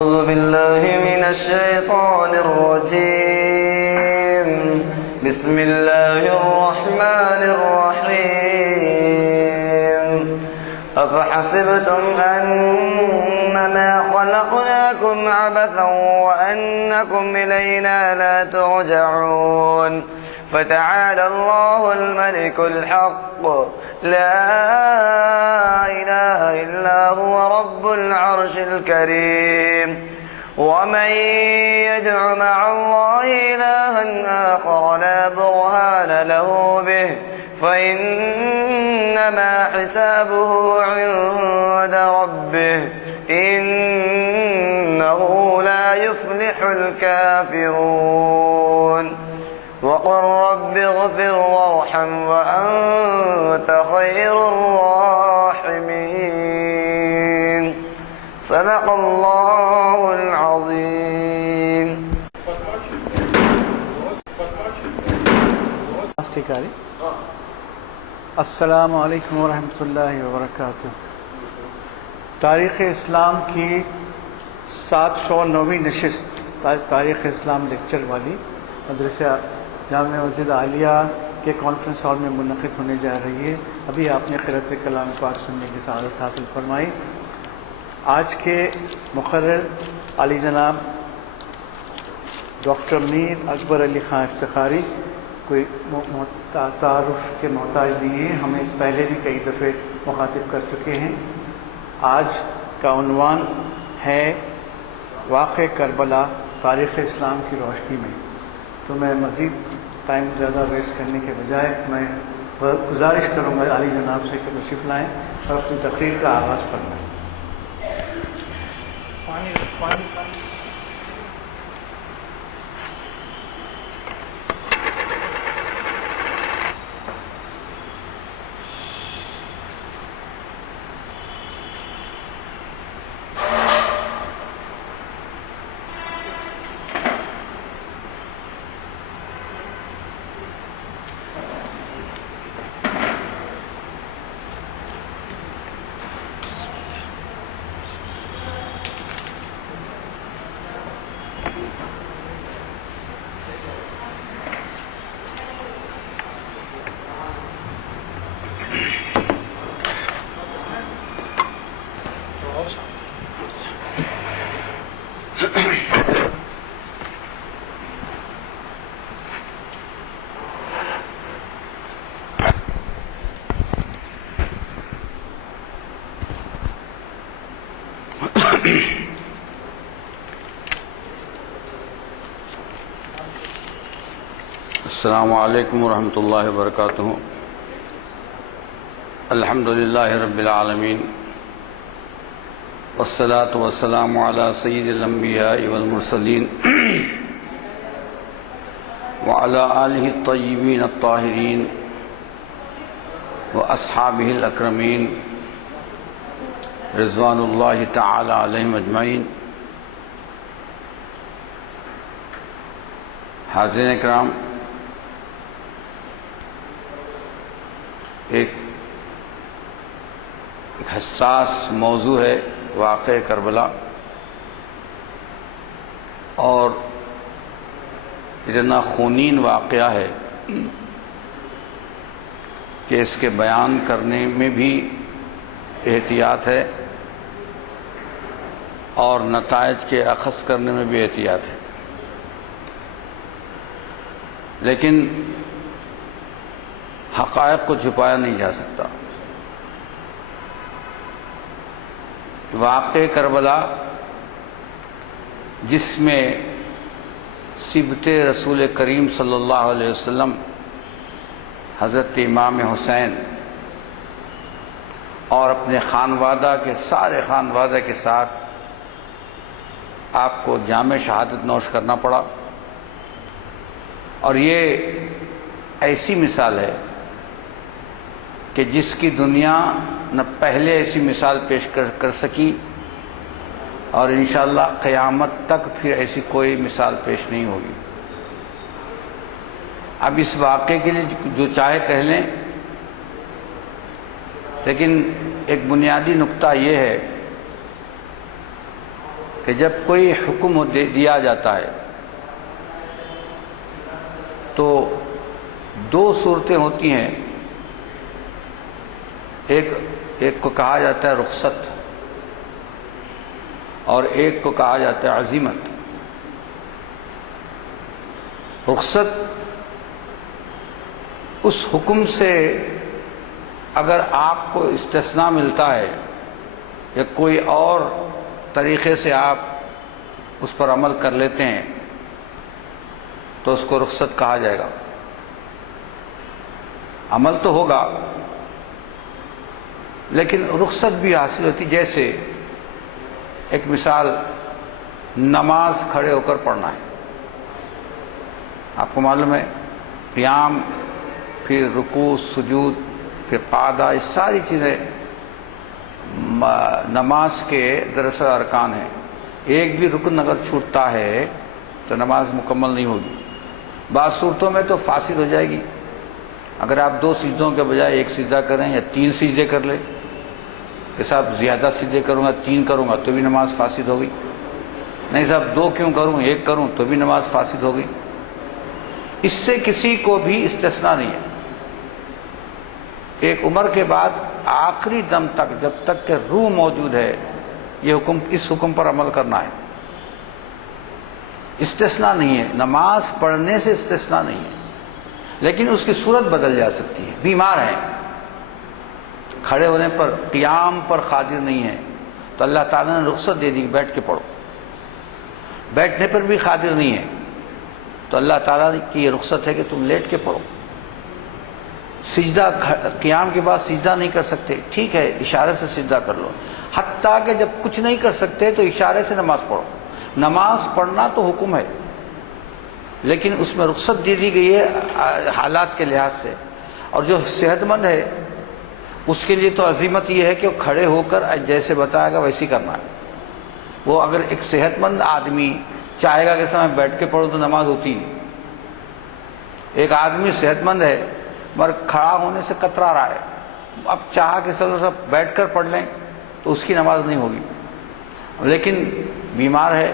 أعوذ بالله من الشيطان الرجيم. بسم الله الرحمن الرحيم. أفحسبتم أنما خلقناكم عبثا وأنكم إلينا لا ترجعون. فتعالى الله الملك الحق لا إله إلا هو رب العرش الكريم. ومن يدع مع الله إلها آخر لا برهان له به فإنما حسابه عند ربه إنه لا يفلح الكافرون. وقل رب اغفر وارحم وأنت خير الراحمين. صدق الله العظيم. السلام علیکم ورحمۃ اللہ وبرکاتہ. تاریخ اسلام کی 709ویں نشست تاریخ اسلام لیکچر والی مدرسہ جامعہ مسجد عالیہ کے کانفرنس ہال میں منعقد ہونے جا رہی ہے. ابھی آپ نے قرأت کلام پاک سننے کی سعادت حاصل فرمائی. آج کے مقرر علی جناب ڈاکٹر میر اکبر علی خان افتخاری کوئی تعارف کے محتاج نہیں ہیں، ہمیں پہلے بھی کئی دفعے مخاطب کر چکے ہیں. آج کا عنوان ہے واقعہ کربلا تاریخ اسلام کی روشنی میں. تو میں مزید ٹائم زیادہ ویسٹ کرنے کے بجائے میں گزارش کروں گا علی جناب سے کہ تشریف لائیں اور اپنی تقریر کا آغاز فرمائیں. السلام علیکم ورحمۃ اللہ وبرکاتہ. الحمد للہ رب العالمین والصلاة والسلام علی سید الانبیاء والمرسلین وعلی آلہ الطیبین الطاہرین واصحابہ الاکرمین رضوان اللہ تعالی علیہم اجمعین. حاضرین اکرام، ایک حساس موضوع ہے واقعہ کربلا، اور اتنا خونین واقعہ ہے کہ اس کے بیان کرنے میں بھی احتیاط ہے اور نتائج کے اخذ کرنے میں بھی احتیاط ہے. لیکن حقائق کو چھپایا نہیں جا سکتا. واقعہ کربلا جس میں سبط رسول کریم صلی اللہ علیہ وسلم حضرت امام حسین اور اپنے خانوادہ کے سارے خانوادہ کے ساتھ آپ کو جام شہادت نوش کرنا پڑا. اور یہ ایسی مثال ہے کہ جس کی دنیا نہ پہلے ایسی مثال پیش کر سکی اور انشاءاللہ قیامت تک پھر ایسی کوئی مثال پیش نہیں ہوگی. اب اس واقعے کے لیے جو چاہے کہہ لیں، لیکن ایک بنیادی نقطہ یہ ہے کہ جب کوئی حکم دیا جاتا ہے تو دو صورتیں ہوتی ہیں، ایک کو کہا جاتا ہے رخصت اور ایک کو کہا جاتا ہے عزیمت۔ رخصت اس حکم سے اگر آپ کو استثناء ملتا ہے یا کوئی اور طریقے سے آپ اس پر عمل کر لیتے ہیں تو اس کو رخصت کہا جائے گا۔ عمل تو ہوگا لیکن رخصت بھی حاصل ہوتی، جیسے ایک مثال، نماز کھڑے ہو کر پڑھنا ہے۔ آپ کو معلوم ہے قیام، پھر رکوع، سجود، پھر قعدہ، یہ ساری چیزیں نماز کے دراصل ارکان ہیں۔ ایک بھی رکن اگر چھوٹتا ہے تو نماز مکمل نہیں ہوگی۔ بعض صورتوں میں تو فاسد ہو جائے گی، اگر آپ 2 سجدوں کے بجائے 1 سجدہ کریں یا 3 سجدے کر لیں، کہ صاحب زیادہ سجدے کروں گا 3 کروں گا تو بھی نماز فاسد ہوگی، نہیں صاحب 2 کیوں کروں 1 کروں تو بھی نماز فاسد ہوگی۔ اس سے کسی کو بھی استثناء نہیں ہے۔ ایک عمر کے بعد آخری دم تک، جب تک کہ روح موجود ہے، یہ حکم، اس حکم پر عمل کرنا ہے۔ استثناء نہیں ہے، نماز پڑھنے سے استثناء نہیں ہے، لیکن اس کی صورت بدل جا سکتی ہے۔ بیمار ہیں، کھڑے ہونے پر، قیام پر قادر نہیں ہے تو اللہ تعالیٰ نے رخصت دے دی، بیٹھ کے پڑھو۔ بیٹھنے پر بھی قادر نہیں ہے تو اللہ تعالیٰ کی یہ رخصت ہے کہ تم لیٹ کے پڑھو۔ سجدہ، قیام کے بعد سجدہ نہیں کر سکتے، ٹھیک ہے اشارے سے سجدہ کر لو، حتیٰ کہ جب کچھ نہیں کر سکتے تو اشارے سے نماز پڑھو۔ نماز پڑھنا تو حکم ہے لیکن اس میں رخصت دے دی گئی ہے حالات کے لحاظ سے، اور جو صحت مند ہے اس کے لیے تو عزیمت یہ ہے کہ وہ کھڑے ہو کر جیسے بتائے گا ویسے ہی کرنا ہے۔ وہ اگر ایک صحت مند آدمی چاہے گا کہ میں بیٹھ کے پڑھوں تو نماز ہوتی نہیں۔ ایک آدمی صحت مند ہے مگر کھڑا ہونے سے کترا رہا ہے، اب چاہا کہ سب بیٹھ کر پڑھ لیں تو اس کی نماز نہیں ہوگی۔ لیکن بیمار ہے،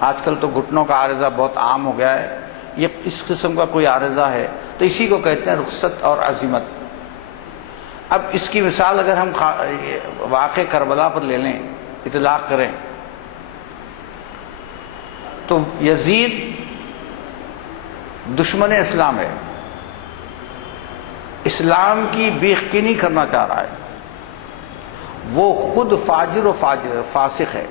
آج کل تو گھٹنوں کا عارضہ بہت عام ہو گیا ہے، یہ اس قسم کا کوئی عارضہ ہے تو اسی کو کہتے ہیں رخصت اور عزیمت۔ اب اس کی مثال اگر ہم واقع کربلا پر لے لیں، اطلاق کریں تو یزید دشمن اسلام ہے، اسلام کی بیخ-کنی کرنا چاہ رہا ہے، وہ خود فاجر و فاسق ہے،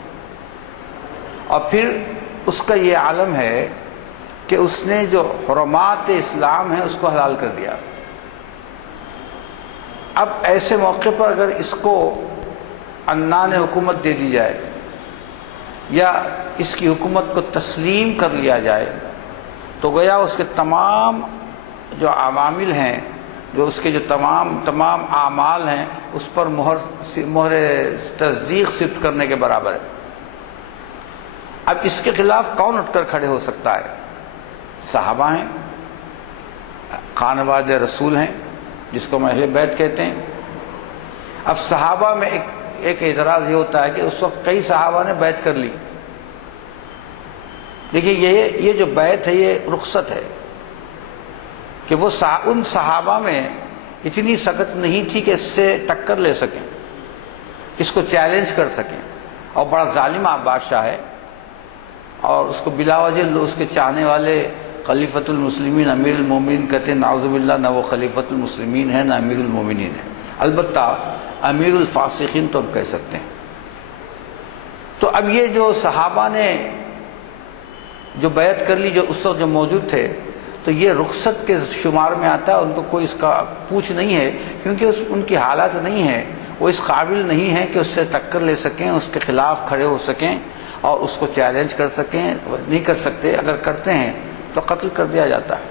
اور پھر اس کا یہ عالم ہے کہ اس نے جو حرمات اسلام ہیں اس کو حلال کر دیا۔ اب ایسے موقع پر اگر اس کو عنان حکومت دے دی جائے یا اس کی حکومت کو تسلیم کر لیا جائے تو گویا اس کے تمام جو عوامل ہیں، جو اس کے جو تمام اعمال ہیں، اس پر مہر تصدیق ثبت کرنے کے برابر ہے۔ اب اس کے خلاف کون اٹھ کر کھڑے ہو سکتا ہے؟ صحابہ ہیں، خانواد رسول ہیں جس کو اہل بیت کہتے ہیں۔ اب صحابہ میں ایک اعتراض یہ ہوتا ہے کہ اس وقت کئی صحابہ نے بیعت کر لی۔ دیکھیے یہ جو بیعت ہے یہ رخصت ہے کہ وہ ان صحابہ میں اتنی سخت نہیں تھی کہ اس سے ٹکر لے سکیں، اس کو چیلنج کر سکیں، اور بڑا ظالم بادشاہ ہے اور اس کو بلا وجہ اس کے چاہنے والے خلیفۃ المسلمین امیر المومنین کہتے ہیں، نعوذ باللہ نہ وہ خلیفۃ المسلمین ہے نہ امیر المومنین ہے، البتہ امیر الفاسقین تو ہم کہہ سکتے ہیں۔ تو اب یہ جو صحابہ نے جو بیعت کر لی، جو اس وقت جو موجود تھے، تو یہ رخصت کے شمار میں آتا ہے، ان کو کوئی اس کا پوچھ نہیں ہے، کیونکہ ان کی حالت نہیں ہے، وہ اس قابل نہیں ہے کہ اس سے ٹکر لے سکیں، اس کے خلاف کھڑے ہو سکیں اور اس کو چیلنج کر سکیں، نہیں کر سکتے، اگر کرتے ہیں تو قتل کر دیا جاتا ہے۔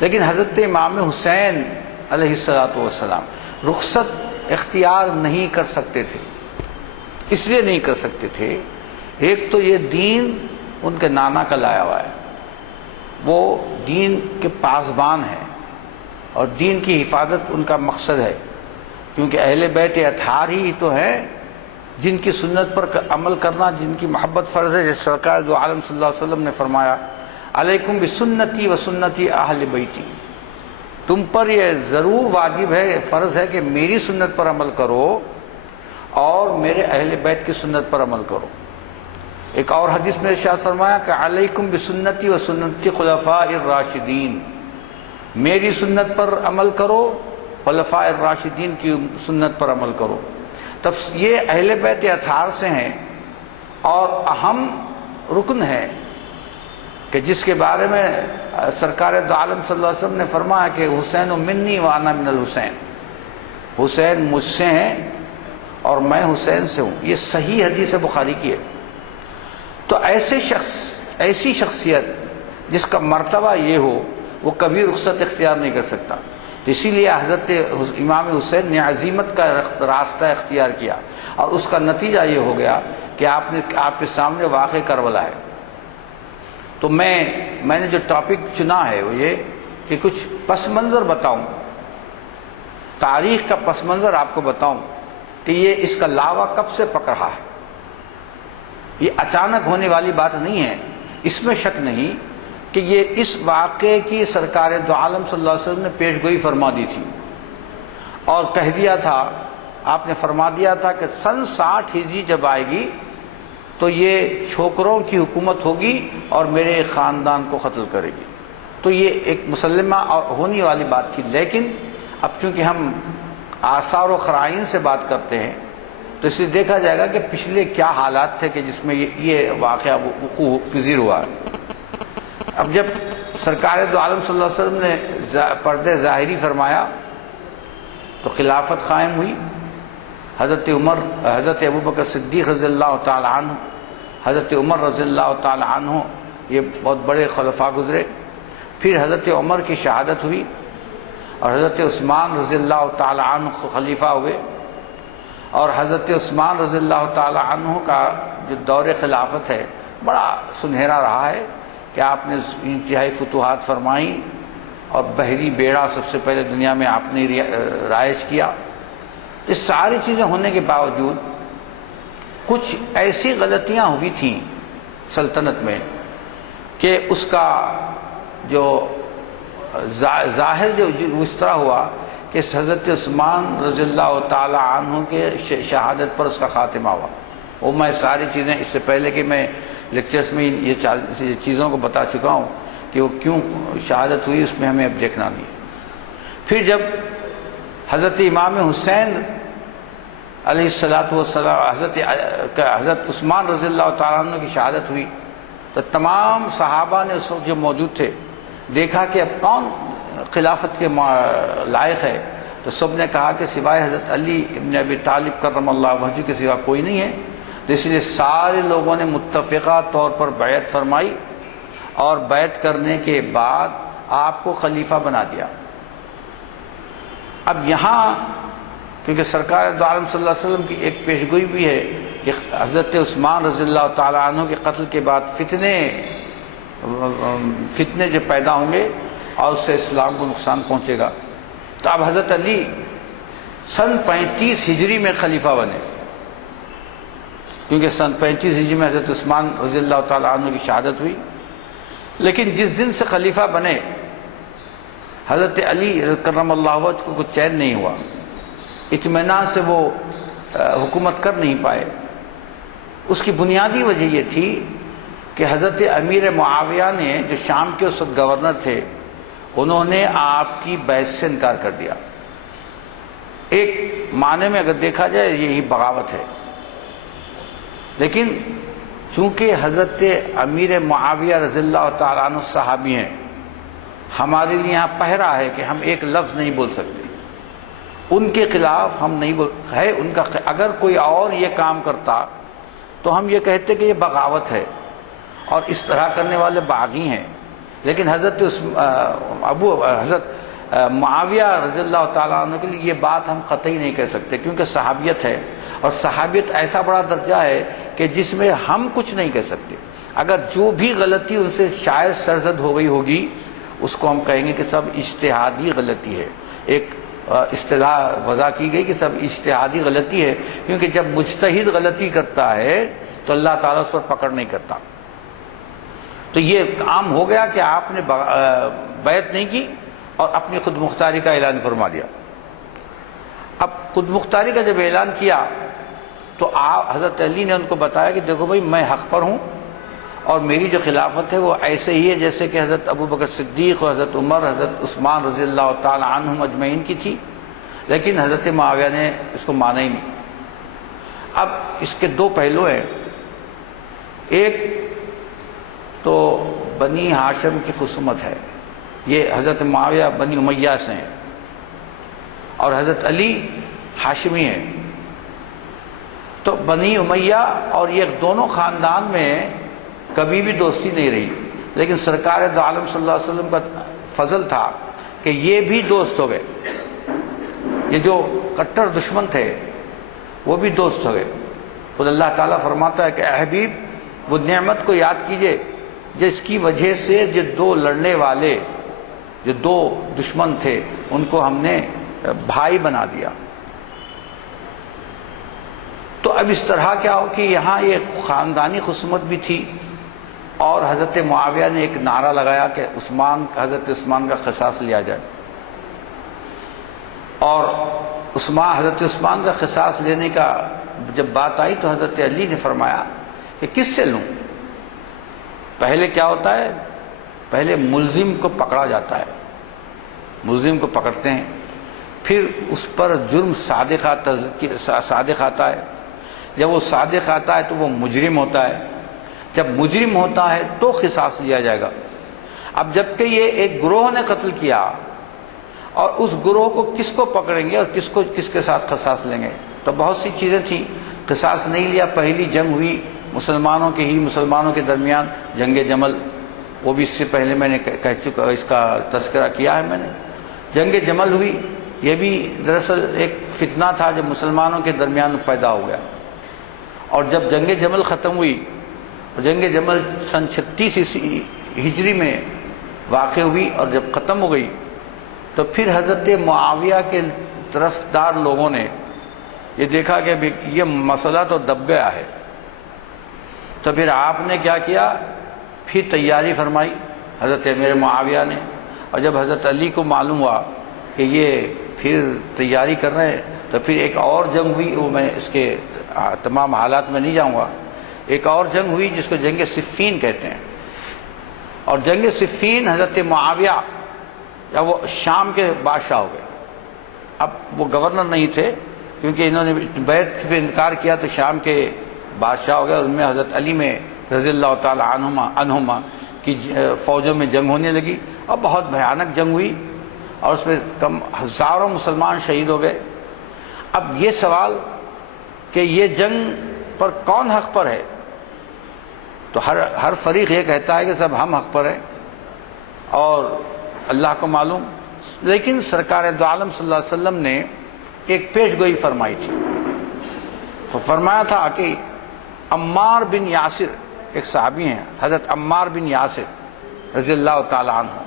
لیکن حضرت امام حسین علیہ السلام رخصت اختیار نہیں کر سکتے تھے، اس لیے نہیں کر سکتے تھے، ایک تو یہ دین ان کے نانا کا لایا ہوا ہے، وہ دین کے پاسبان ہیں اور دین کی حفاظت ان کا مقصد ہے، کیونکہ اہل بیت اطہار ہی تو ہیں جن کی سنت پر عمل کرنا، جن کی محبت فرض ہے، جیسے سرکار دو عالم صلی اللہ علیہ وسلم نے فرمایا علیکم بسنتی و سنتی اہل بیتی، تم پر یہ ضرور واجب ہے، فرض ہے کہ میری سنت پر عمل کرو اور میرے اہل بیت کی سنت پر عمل کرو۔ ایک اور حدیث میں ارشاد فرمایا کہ علیکم بسنتی و سنتی خلفاء الراشدین، میری سنت پر عمل کرو، خلفاء الراشدین کی سنت پر عمل کرو۔ تب یہ اہل بیت اطہار سے ہیں اور اہم رکن ہے کہ جس کے بارے میں سرکار دو عالم صلی اللہ علیہ وسلم نے فرمایا کہ حسین منی وانا من الحسین، حسین مجھ سے ہیں اور میں حسین سے ہوں۔ یہ صحیح حدیث بخاری کی ہے۔ تو ایسی شخصیت جس کا مرتبہ یہ ہو وہ کبھی رخصت اختیار نہیں کر سکتا۔ تو اسی لیے حضرت امام حسین نے عزیمت کا راستہ اختیار کیا اور اس کا نتیجہ یہ ہو گیا کہ آپ کے سامنے واقع کربلا ہے۔ تو میں نے جو ٹاپک چنا ہے وہ یہ کہ کچھ پس منظر بتاؤں، تاریخ کا پس منظر آپ کو بتاؤں کہ یہ اس کا لاوا کب سے پک رہا ہے۔ یہ اچانک ہونے والی بات نہیں ہے، اس میں شک نہیں کہ یہ اس واقعے کی سرکار دو عالم صلی اللہ علیہ وسلم نے پیش گوئی فرما دی تھی اور کہہ دیا تھا، آپ نے فرما دیا تھا کہ سن 60 ہجری جب آئے گی تو یہ چھوکروں کی حکومت ہوگی اور میرے خاندان کو قتل کرے گی۔ تو یہ ایک مسلمہ اور ہونے والی بات تھی، لیکن اب چونکہ ہم آثار و قرائن سے بات کرتے ہیں تو اس لیے دیکھا جائے گا کہ پچھلے کیا حالات تھے کہ جس میں یہ واقعہ وقوع پذیر ہوا۔ اب جب سرکار دو عالم صلی اللہ علیہ وسلم نے پردے ظاہری فرمایا تو خلافت قائم ہوئی۔ حضرت عمر، حضرت ابوبکر صدیق رضی اللہ تعالی عنہ، حضرت عمر رضی اللہ تعالی عنہ، یہ بہت بڑے خلفاء گزرے۔ پھر حضرت عمر کی شہادت ہوئی اور حضرت عثمان رضی اللہ تعالی عنہ خلیفہ ہوئے، اور حضرت عثمان رضی اللہ تعالی عنہ کا جو دور خلافت ہے بڑا سنہرا رہا ہے کہ آپ نے انتہائی فتوحات فرمائیں اور بحری بیڑا سب سے پہلے دنیا میں آپ نے رائج کیا۔ یہ ساری چیزیں ہونے کے باوجود کچھ ایسی غلطیاں ہوئی تھیں سلطنت میں کہ اس کا جو ظاہر جو اس طرح ہوا کہ حضرت عثمان رضی اللہ تعالی عنہ کے شہادت پر اس کا خاتمہ ہوا۔ وہ میں ساری چیزیں اس سے پہلے کہ میں لیکچرز میں یہ چیزوں کو بتا چکا ہوں کہ وہ کیوں شہادت ہوئی، اس میں ہمیں اب دیکھنا نہیں۔ پھر جب حضرت امام حسین علیہ الصلاۃ والسلام حضرت عثمان رضی اللہ تعالیٰ عنہ کی شہادت ہوئی تو تمام صحابہ نے اس وقت جو موجود تھے دیکھا کہ اب کون خلافت کے لائق ہے، تو سب نے کہا کہ سوائے حضرت علی ابن ابی طالب کرم اللہ وجہہ کے سوا کوئی نہیں ہے۔ تو اس لیے سارے لوگوں نے متفقہ طور پر بیعت فرمائی اور بیعت کرنے کے بعد آپ کو خلیفہ بنا دیا۔ اب یہاں کیونکہ سرکار دو عالم صلی اللہ علیہ وسلم کی ایک پیشگوئی بھی ہے کہ حضرت عثمان رضی اللہ تعالی عنہ کے قتل کے بعد فتنے جو پیدا ہوں گے اور اس سے اسلام کو نقصان پہنچے گا۔ تو اب حضرت علی سن 35 ہجری میں خلیفہ بنے، کیونکہ سن 35 ہجری میں حضرت عثمان رضی اللہ تعالیٰ عنہ کی شہادت ہوئی۔ لیکن جس دن سے خلیفہ بنے حضرت علی کرم اللہ وجہ کو کچھ چین نہیں ہوا، اطمینان سے وہ حکومت کر نہیں پائے۔ اس کی بنیادی وجہ یہ تھی کہ حضرت امیر معاویہ نے جو شام کے اس وقت گورنر تھے انہوں نے آپ کی بیعت سے انکار کر دیا۔ ایک معنی میں اگر دیکھا جائے یہی بغاوت ہے، لیکن چونکہ حضرت امیر معاویہ رضی اللہ تعالیٰ عنہ صحابی ہیں، ہمارے لیے یہاں پہرا ہے کہ ہم ایک لفظ نہیں بول سکتے، ان کے خلاف ہم نہیں بول ہے ان کا۔ اگر کوئی اور یہ کام کرتا تو ہم یہ کہتے کہ یہ بغاوت ہے اور اس طرح کرنے والے باغی ہیں، لیکن حضرت معاویہ رضی اللہ تعالیٰ عنہ کے لیے یہ بات ہم قطعی نہیں کہہ سکتے، کیونکہ صحابیت ہے اور صحابیت ایسا بڑا درجہ ہے کہ جس میں ہم کچھ نہیں کہہ سکتے۔ اگر جو بھی غلطی ان سے شاید سرزد ہو گئی ہوگی اس کو ہم کہیں گے کہ سب اجتہادی غلطی ہے۔ ایک اصطلاح وضع کی گئی کہ سب اجتہادی غلطی ہے، کیونکہ جب مجتہد غلطی کرتا ہے تو اللہ تعالیٰ اس پر پکڑ نہیں کرتا۔ تو یہ عام ہو گیا کہ آپ نے بیعت نہیں کی اور اپنی خود مختاری کا اعلان فرما دیا۔ اب خود مختاری کا جب اعلان کیا تو حضرت علی نے ان کو بتایا کہ دیکھو بھائی، میں حق پر ہوں اور میری جو خلافت ہے وہ ایسے ہی ہے جیسے کہ حضرت ابو بکر صدیق اور حضرت عمر، حضرت عثمان رضی اللہ تعالی عنہم اجمعین کی تھی، لیکن حضرت معاویہ نے اس کو مانا ہی نہیں۔ اب اس کے دو پہلو ہیں، ایک تو بنی ہاشم کی خصومت ہے، یہ حضرت معاویہ بنی امیہ سے ہیں اور حضرت علی ہاشمی ہیں۔ تو بنی امیہ اور یہ دونوں خاندان میں کبھی بھی دوستی نہیں رہی، لیکن سرکار دو عالم صلی اللہ علیہ وسلم کا فضل تھا کہ یہ بھی دوست ہو گئے، یہ جو کٹر دشمن تھے وہ بھی دوست ہو گئے۔ خود اللہ تعالیٰ فرماتا ہے کہ اے حبیب، وہ نعمت کو یاد کیجئے جس کی وجہ سے جو دو لڑنے والے، جو دو دشمن تھے، ان کو ہم نے بھائی بنا دیا۔ تو اب اس طرح کیا ہو کہ یہاں یہ خاندانی خصومت بھی تھی، اور حضرت معاویہ نے ایک نعرہ لگایا کہ حضرت عثمان کا قصاص لیا جائے، اور حضرت عثمان کا قصاص لینے کا جب بات آئی تو حضرت علی نے فرمایا کہ کس سے لوں؟ پہلے کیا ہوتا ہے، پہلے ملزم کو پکڑا جاتا ہے، ملزم کو پکڑتے ہیں، پھر اس پر جرم صادق آتا ہے، جب وہ صادق آتا ہے تو وہ مجرم ہوتا ہے، جب مجرم ہوتا ہے تو قصاص لیا جائے گا۔ اب جبکہ یہ ایک گروہ نے قتل کیا اور اس گروہ کو کس کو پکڑیں گے اور کس کے ساتھ قصاص لیں گے؟ تو بہت سی چیزیں تھیں، قصاص نہیں لیا۔ پہلی جنگ ہوئی مسلمانوں کے درمیان، جنگ جمل، وہ بھی اس سے پہلے میں نے کہہ چکا، اس کا تذکرہ کیا ہے میں نے۔ جنگ جمل ہوئی، یہ بھی دراصل ایک فتنہ تھا جو مسلمانوں کے درمیان پیدا ہو گیا، اور جب جنگ جمل ختم ہوئی، جنگ جمل سن 36 ہجری میں واقع ہوئی اور جب ختم ہو گئی تو پھر حضرت معاویہ کے طرفدار لوگوں نے یہ دیکھا کہ یہ مسئلہ تو دب گیا ہے، تو پھر آپ نے کیا کیا، پھر تیاری فرمائی حضرت امیر معاویہ نے۔ اور جب حضرت علی کو معلوم ہوا کہ یہ پھر تیاری کر رہے ہیں تو پھر ایک اور جنگ ہوئی، وہ میں اس کے تمام حالات میں نہیں جاؤں گا۔ ایک اور جنگ ہوئی جس کو جنگ صفین کہتے ہیں، اور جنگ صفین حضرت معاویہ یا وہ شام کے بادشاہ ہو گئے، اب وہ گورنر نہیں تھے کیونکہ انہوں نے بیعت پہ انکار کیا، تو شام کے بادشاہ ہو گئے، ان میں حضرت علی میں رضی اللہ تعالی عنہما کی فوجوں میں جنگ ہونے لگی اور بہت بھیانک جنگ ہوئی، اور اس میں ہزاروں مسلمان شہید ہو گئے۔ اب یہ سوال کہ یہ جنگ پر کون حق پر ہے، تو ہر فریق یہ کہتا ہے کہ سب ہم حق پر ہیں اور اللہ کو معلوم، لیکن سرکار دو عالم صلی اللہ علیہ وسلم نے ایک پیش گوئی فرمائی تھی، فرمایا تھا کہ عمار بن یاسر، ایک صحابی ہیں حضرت عمار بن یاسر رضی اللہ تعالی عنہ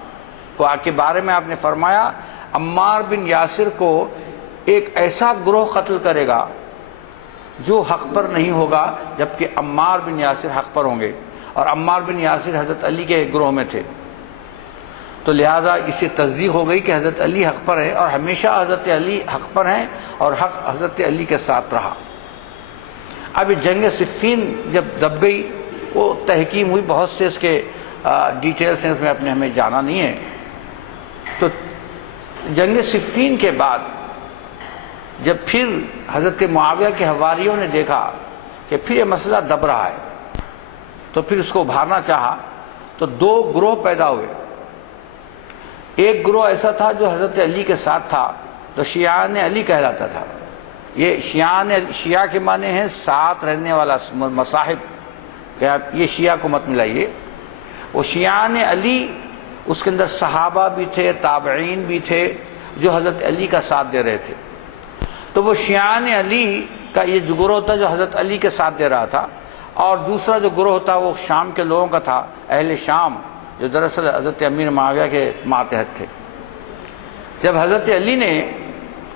کے بارے میں آپ نے فرمایا، عمار بن یاسر کو ایک ایسا گروہ قتل کرے گا جو حق پر نہیں ہوگا، جبکہ عمار بن یاسر حق پر ہوں گے، اور عمار بن یاسر حضرت علی کے ایک گروہ میں تھے، تو لہذا اس سے تصدیق ہو گئی کہ حضرت علی حق پر ہیں، اور ہمیشہ حضرت علی حق پر ہیں اور حق حضرت علی کے ساتھ رہا۔ اب جنگ صفین جب دب گئی، وہ تحکیم ہوئی، بہت سے اس کے ڈیٹیلز ہیں، اس میں ہمیں جانا نہیں ہے۔ تو جنگ صفین کے بعد جب پھر حضرت معاویہ کے حواریوں نے دیکھا کہ پھر یہ مسئلہ دب رہا ہے، تو پھر اس کو ابھارنا چاہا، تو دو گروہ پیدا ہوئے۔ ایک گروہ ایسا تھا جو حضرت علی کے ساتھ تھا، تو شیعان علی کہلاتا تھا۔ یہ شیعہ کے معنی ہیں ساتھ رہنے والا مصاحب، کہ آپ یہ شیعہ کو مت ملائیے۔ وہ شیعان علی، اس کے اندر صحابہ بھی تھے، تابعین بھی تھے جو حضرت علی کا ساتھ دے رہے تھے۔ تو وہ شیعان علی کا یہ جو گروہ تھا جو حضرت علی کے ساتھ دے رہا تھا، اور دوسرا جو گروہ تھا وہ شام کے لوگوں کا تھا، اہل شام، جو دراصل حضرت امیر معاویہ کے ماتحت تھے۔ جب حضرت علی نے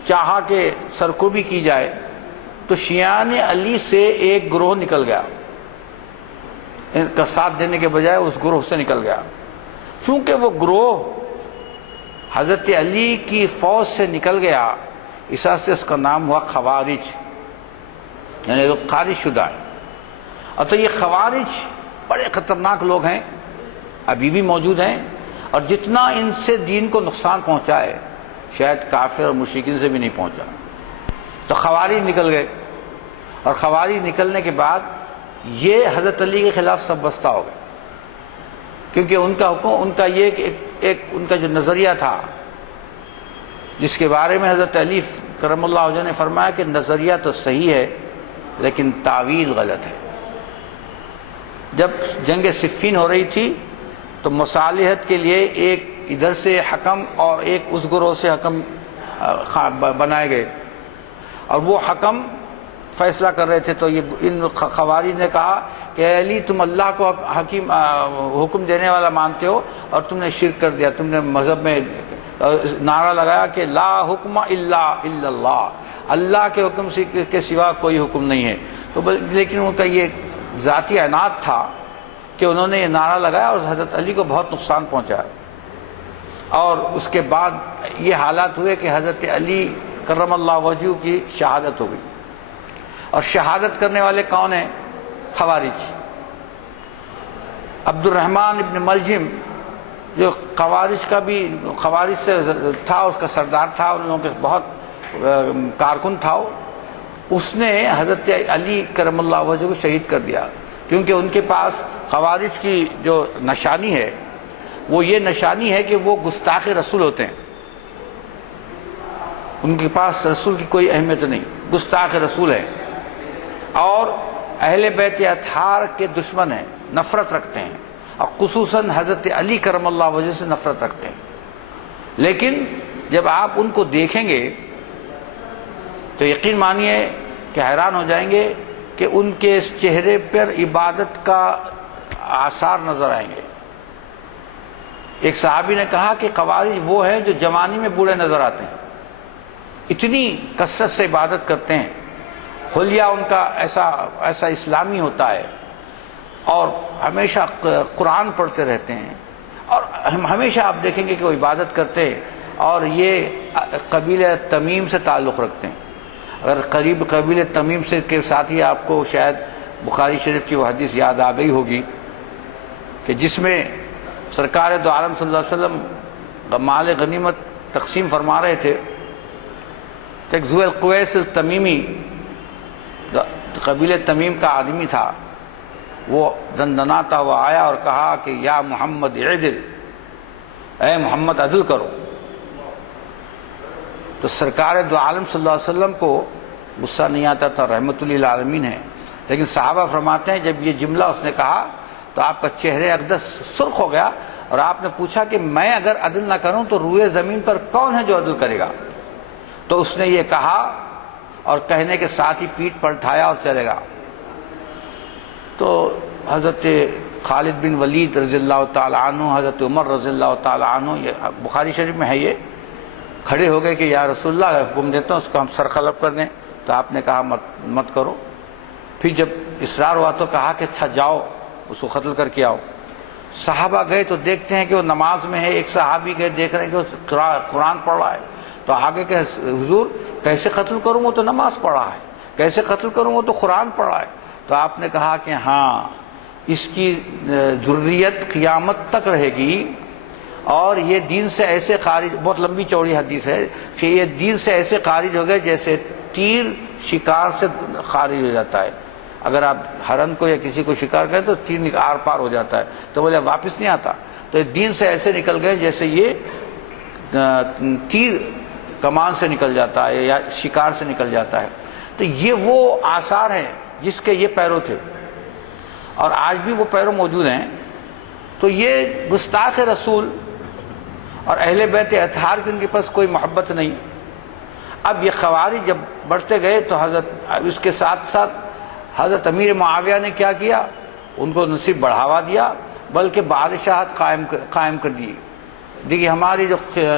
چاہا کہ سرکوبی کی جائے تو شیعان علی سے ایک گروہ نکل گیا، ان کا ساتھ دینے کے بجائے اس گروہ سے نکل گیا۔ چونکہ وہ گروہ حضرت علی کی فوج سے نکل گیا، اس واسطے اس کا نام ہوا خوارج، یعنی وہ خارج شدہ ہیں۔ اور تو یہ خوارج بڑے خطرناک لوگ ہیں، ابھی بھی موجود ہیں، اور جتنا ان سے دین کو نقصان پہنچا ہے شاید کافر اور مشرکین سے بھی نہیں پہنچا۔ تو خوارج نکل گئے، اور خوارج نکلنے کے بعد یہ حضرت علی کے خلاف سب بستہ ہو گئے، کیونکہ ان کا حکم، ان کا یہ ایک ان کا جو نظریہ تھا جس کے بارے میں حضرت علی کرم اللہ وجہ نے فرمایا کہ نظریہ تو صحیح ہے لیکن تعویل غلط ہے۔ جب جنگ صفین ہو رہی تھی تو مصالحت کے لیے ایک ادھر سے حکم اور ایک اس گروہ سے حکم بنائے گئے، اور وہ حکم فیصلہ کر رہے تھے۔ تو یہ ان خوارج نے کہا کہ اے علی تم اللہ کو حکیم حکم دینے والا مانتے ہو اور تم نے شرک کر دیا، تم نے مذہب میں نعرہ لگایا کہ لا حکم الا اللہ، اللہ کے حکم کے سوا کوئی حکم نہیں ہے۔ تو لیکن ان کا یہ ذاتی عناد تھا کہ انہوں نے یہ نعرہ لگایا اور حضرت علی کو بہت نقصان پہنچایا، اور اس کے بعد یہ حالات ہوئے کہ حضرت علی کرم اللہ وجہہ کی شہادت ہو گئی۔ اور شہادت کرنے والے کون ہیں؟ خوارج۔ عبد الرحمن ابن ملجم جو خوارج سے تھا، اس کا سردار تھا، ان لوگوں کے بہت کارکن تھا، اس نے حضرت علی کرم اللہ وجہہ کو شہید کر دیا، کیونکہ ان کے پاس خوارج کی جو نشانی ہے وہ یہ نشانی ہے کہ وہ گستاخ رسول ہوتے ہیں، ان کے پاس رسول کی کوئی اہمیت نہیں، گستاخ رسول ہیں، اور اہل بیت اطہار کے دشمن ہیں، نفرت رکھتے ہیں، اور خصوصاً حضرت علی کرم اللہ وجہ سے نفرت رکھتے ہیں۔ لیکن جب آپ ان کو دیکھیں گے تو یقین مانیے کہ حیران ہو جائیں گے کہ ان کے چہرے پر عبادت کا آثار نظر آئیں گے۔ ایک صحابی نے کہا کہ خوارج وہ ہیں جو جوانی میں بوڑھے نظر آتے ہیں، اتنی کثرت سے عبادت کرتے ہیں، حلیہ ان کا ایسا اسلامی ہوتا ہے، اور ہمیشہ قرآن پڑھتے رہتے ہیں، اور ہمیشہ آپ دیکھیں گے کہ وہ عبادت کرتے ہیں، اور یہ قبیلہ تمیم سے تعلق رکھتے ہیں۔ اگر قریب قبیلہ تمیم سے کے ساتھ ہی آپ کو شاید بخاری شریف کی وہ حدیث یاد آ گئی ہوگی کہ جس میں سرکار دو عالم صلی اللہ علیہ وسلم مال غنیمت تقسیم فرما رہے تھے، تو ایک ذو القویس التمیمی قبیلہ تمیم کا آدمی تھا، وہ دندناتا ہوا آیا اور کہا کہ یا محمد اعدل، اے محمد عدل کرو۔ تو سرکار دو عالم صلی اللہ علیہ وسلم کو غصہ نہیں آتا تھا، رحمت للعالمین ہے، لیکن صحابہ فرماتے ہیں جب یہ جملہ اس نے کہا تو آپ کا چہرہ اقدس سرخ ہو گیا، اور آپ نے پوچھا کہ میں اگر عدل نہ کروں تو روئے زمین پر کون ہے جو عدل کرے گا؟ تو اس نے یہ کہا اور کہنے کے ساتھ ہی پیٹھ پلٹایا اور چلے گا۔ تو حضرت خالد بن ولید رضی اللہ تعالیٰ عنہ، حضرت عمر رضی اللہ تعالیٰ عنہ، یہ بخاری شریف میں ہے، یہ کھڑے ہو گئے کہ یا رسول اللہ حکم دیتا ہوں اس کو ہم سرقلب کر دیں، تو آپ نے کہا مت کرو۔ پھر جب اصرار ہوا تو کہا کہ اچھا جاؤ اس کو قتل کر کے آؤ۔ صحابہ گئے تو دیکھتے ہیں کہ وہ نماز میں ہے، ایک صحابی گئے دیکھ رہے ہیں کہ وہ قرآن پڑھ رہا ہے، تو آگے کہ حضور کیسے قتل کروں، وہ تو نماز پڑھ رہا ہے، کیسے قتل کروں، وہ تو قرآن پڑھ رہا ہے۔ تو آپ نے کہا کہ ہاں اس کی ذریت قیامت تک رہے گی، اور یہ دین سے ایسے خارج، بہت لمبی چوڑی حدیث ہے کہ یہ دین سے ایسے خارج ہو گئے جیسے تیر شکار سے خارج ہو جاتا ہے۔ اگر آپ ہرن کو یا کسی کو شکار کریں تو تیر آر پار ہو جاتا ہے، تو بولے واپس نہیں آتا، تو دین سے ایسے نکل گئے جیسے یہ تیر کمان سے نکل جاتا ہے یا شکار سے نکل جاتا ہے۔ تو یہ وہ آثار ہیں جس کے یہ پیرو تھے، اور آج بھی وہ پیرو موجود ہیں۔ تو یہ گستاخ رسول اور اہل بیت اطہار کی ان کے پاس کوئی محبت نہیں۔ اب یہ خوارج جب بڑھتے گئے تو اس کے ساتھ ساتھ حضرت امیر معاویہ نے کیا کیا، ان کو نہ صرف بڑھاوا دیا بلکہ بادشاہت قائم کر دی۔ دیکھیے ہماری جو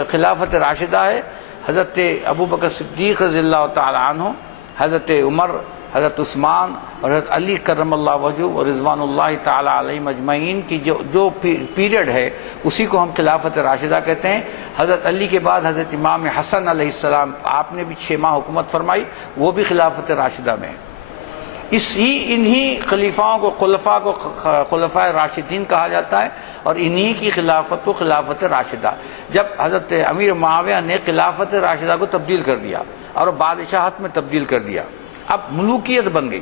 خلافت راشدہ ہے، حضرت ابو بکر صدیق رضی اللہ تعالی عنہ، حضرت عمر، حضرت عثمان اور حضرت علی کرم اللہ وجہ اور رضوان اللہ تعالی علیہم اجمعین کی جو پیریڈ ہے اسی کو ہم خلافت راشدہ کہتے ہیں۔ حضرت علی کے بعد حضرت امام حسن علیہ السلام، آپ نے بھی 6 ماہ حکومت فرمائی، وہ بھی خلافت راشدہ میں ہے۔ انہی خلیفاؤں کو خلفائے راشدین کہا جاتا ہے، اور انہی کی خلافت کو خلافت راشدہ۔ جب حضرت امیر معاویہ نے خلافت راشدہ کو تبدیل کر دیا اور بادشاہت میں تبدیل کر دیا، اب ملوکیت بن گئی،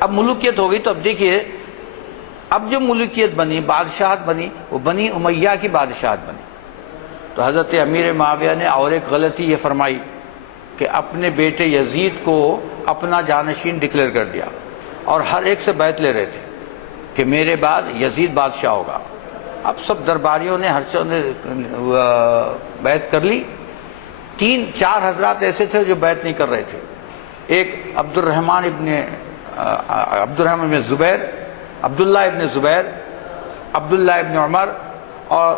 اب ملوکیت ہو گئی، تو اب دیکھیے اب جو ملوکیت بنی، بادشاہت بنی، وہ بنی امیہ کی بادشاہت بنی۔ تو حضرت امیر معاویہ نے اور ایک غلطی یہ فرمائی کہ اپنے بیٹے یزید کو اپنا جانشین ڈکلیئر کر دیا، اور ہر ایک سے بیعت لے رہے تھے کہ میرے بعد یزید بادشاہ ہوگا۔ اب سب درباریوں نے، ہر چیز نے بیعت کر لی۔ 3-4 حضرات ایسے تھے جو بیعت نہیں کر رہے تھے۔ ایک عبد الرحمن ابن زبیر، عبداللہ ابن زبیر، عبداللہ ابن عمر اور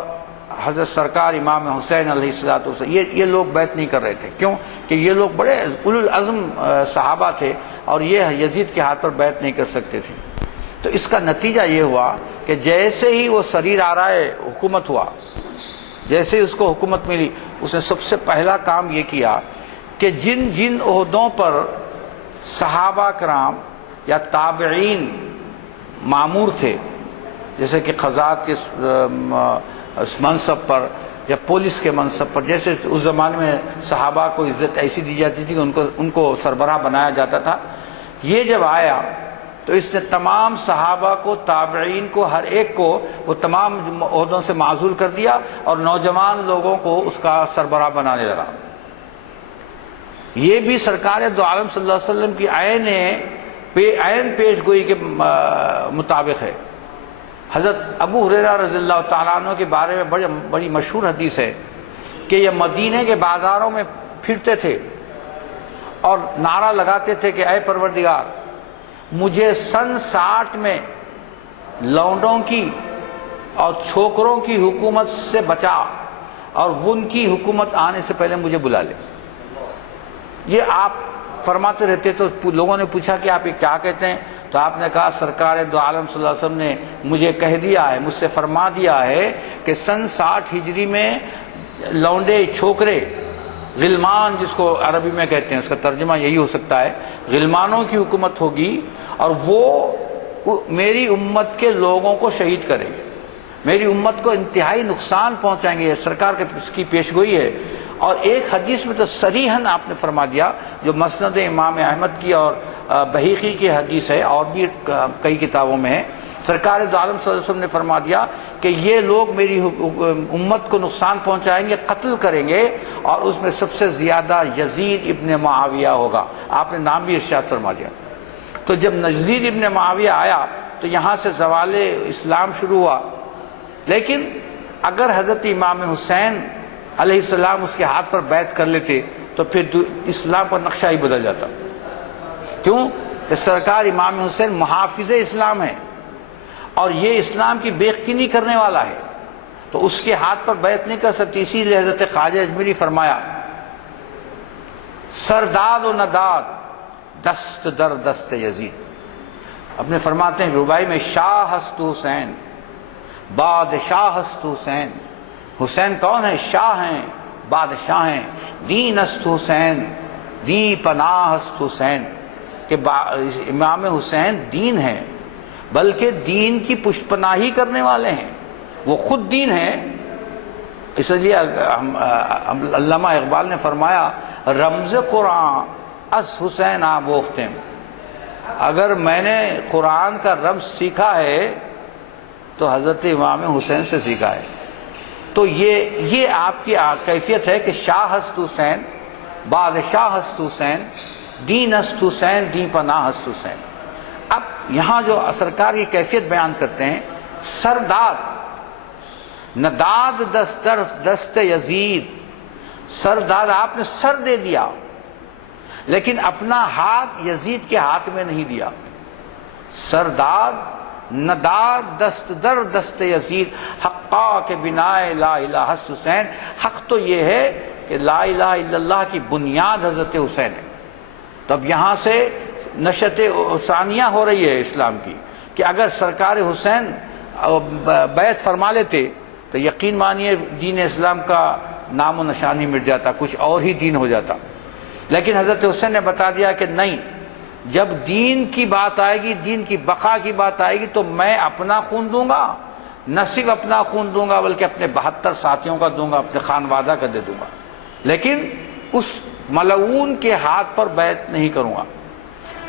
حضرت سرکار امام حسین علیہ السلام، یہ لوگ بیعت نہیں کر رہے تھے۔ کیوں؟ کہ یہ لوگ بڑے اولو العزم صحابہ تھے، اور یہ یزید کے ہاتھ پر بیعت نہیں کر سکتے تھے۔ تو اس کا نتیجہ یہ ہوا کہ جیسے ہی وہ سریر آرائے حکومت ہوا، جیسے ہی اس کو حکومت ملی، اس نے سب سے پہلا کام یہ کیا کہ جن عہدوں پر صحابہ کرام یا تابعین مامور تھے، جیسے کہ قضات کے منصب پر یا پولیس کے منصب پر، جیسے اس زمانے میں صحابہ کو عزت ایسی دی جاتی تھی کہ ان کو سربراہ بنایا جاتا تھا، یہ جب آیا تو اس نے تمام صحابہ کو، تابعین کو، ہر ایک کو وہ تمام عہدوں سے معزول کر دیا، اور نوجوان لوگوں کو اس کا سربراہ بنانے لگا۔ یہ بھی سرکار دو عالم صلی اللہ علیہ وسلم کی عین پیش گوئی کے مطابق ہے۔ حضرت ابو ہریرہ رضی اللہ تعالیٰ عنہ کے بارے میں بڑی مشہور حدیث ہے کہ یہ مدینے کے بازاروں میں پھرتے تھے اور نعرہ لگاتے تھے کہ اے پروردگار، مجھے سن 60 میں لونڈوں کی اور چھوکروں کی حکومت سے بچا، اور ان کی حکومت آنے سے پہلے مجھے بلا لے۔ یہ آپ فرماتے رہتے، تو لوگوں نے پوچھا کہ آپ یہ کیا کہتے ہیں؟ تو آپ نے کہا سرکار دو عالم صلی اللہ علیہ وسلم نے مجھے کہہ دیا ہے، مجھ سے فرما دیا ہے کہ سن 60 ہجری میں لونڈے، چھوکرے، غلمان جس کو عربی میں کہتے ہیں، اس کا ترجمہ یہی ہو سکتا ہے، غلمانوں کی حکومت ہوگی، اور وہ میری امت کے لوگوں کو شہید کریں گے، میری امت کو انتہائی نقصان پہنچائیں گے۔ سرکار کی پیشگوئی ہے۔ اور ایک حدیث میں تو صریحاً آپ نے فرما دیا، جو مسند امام احمد کی اور بہیقی کی حدیث ہے، اور بھی کئی کتابوں میں ہے، سرکار دو عالم صلی اللہ علیہ وسلم نے فرما دیا کہ یہ لوگ میری امت کو نقصان پہنچائیں گے، قتل کریں گے، اور اس میں سب سے زیادہ یزید ابن معاویہ ہوگا۔ آپ نے نام بھی ارشاد فرما دیا۔ تو جب یزید ابن معاویہ آیا تو یہاں سے زوال اسلام شروع ہوا۔ لیکن اگر حضرت امام حسین علیہ السلام اس کے ہاتھ پر بیعت کر لیتے تو پھر اسلام کا نقشہ ہی بدل جاتا۔ کیوں؟ کہ سرکار امام حسین محافظ اسلام ہے، اور یہ اسلام کی بے یقینی کرنے والا ہے، تو اس کے ہاتھ پر بیعت نہیں کر سکتی۔ اسی لیے حضرت خواجہ اجمیری فرمایا، سرداد و نداد دست در دست یزید۔ اپنے فرماتے ہیں ربائی میں، شاہ است حسین بادشاہ است حسین۔ حسین کون ہے؟ شاہ ہیں، بادشاہ ہیں۔ دین است حسین دی پناہ است حسین، کہ امام حسین دین ہے، بلکہ دین کی پشت پناہی کرنے والے ہیں، وہ خود دین ہے۔ اس لیے علامہ اقبال نے فرمایا، رمز قرآن از حسین آموختم۔ اگر میں نے قرآن کا رمز سیکھا ہے تو حضرت امام حسین سے سیکھا ہے۔ تو یہ آپ کی کیفیت ہے کہ شاہ است حسین، بادشاہ است حسین، دین است حسین، دین پناہ است حسین۔ اب یہاں جو سرکار کی کیفیت بیان کرتے ہیں، سرداد نداد دست یزید، سرداد آپ نے سر دے دیا، لیکن اپنا ہاتھ یزید کے ہاتھ میں نہیں دیا۔ سرداد نداد دست در دست یزید، حقا کے بنا لا الہ حسین۔ حق تو یہ ہے کہ کہ لا الہ الا اللہ کی بنیاد حضرت حسین ہے. تو اب یہاں سے نشأت ثانیہ ہو رہی ہے اسلام کی کہ اگر سرکار حسین بیعت فرما لیتے تو یقین مانیے دین اسلام کا نام و نشان ہی مٹ جاتا، کچھ اور ہی دین ہو جاتا. لیکن حضرت حسین نے بتا دیا کہ نہیں، جب دین کی بات آئے گی، دین کی بقا کی بات آئے گی تو میں اپنا خون دوں گا، نہ صرف اپنا خون دوں گا بلکہ اپنے 72 ساتھیوں کا دوں گا، اپنے خانوادہ کا دے دوں گا، لیکن اس ملعون کے ہاتھ پر بیعت نہیں کروں گا.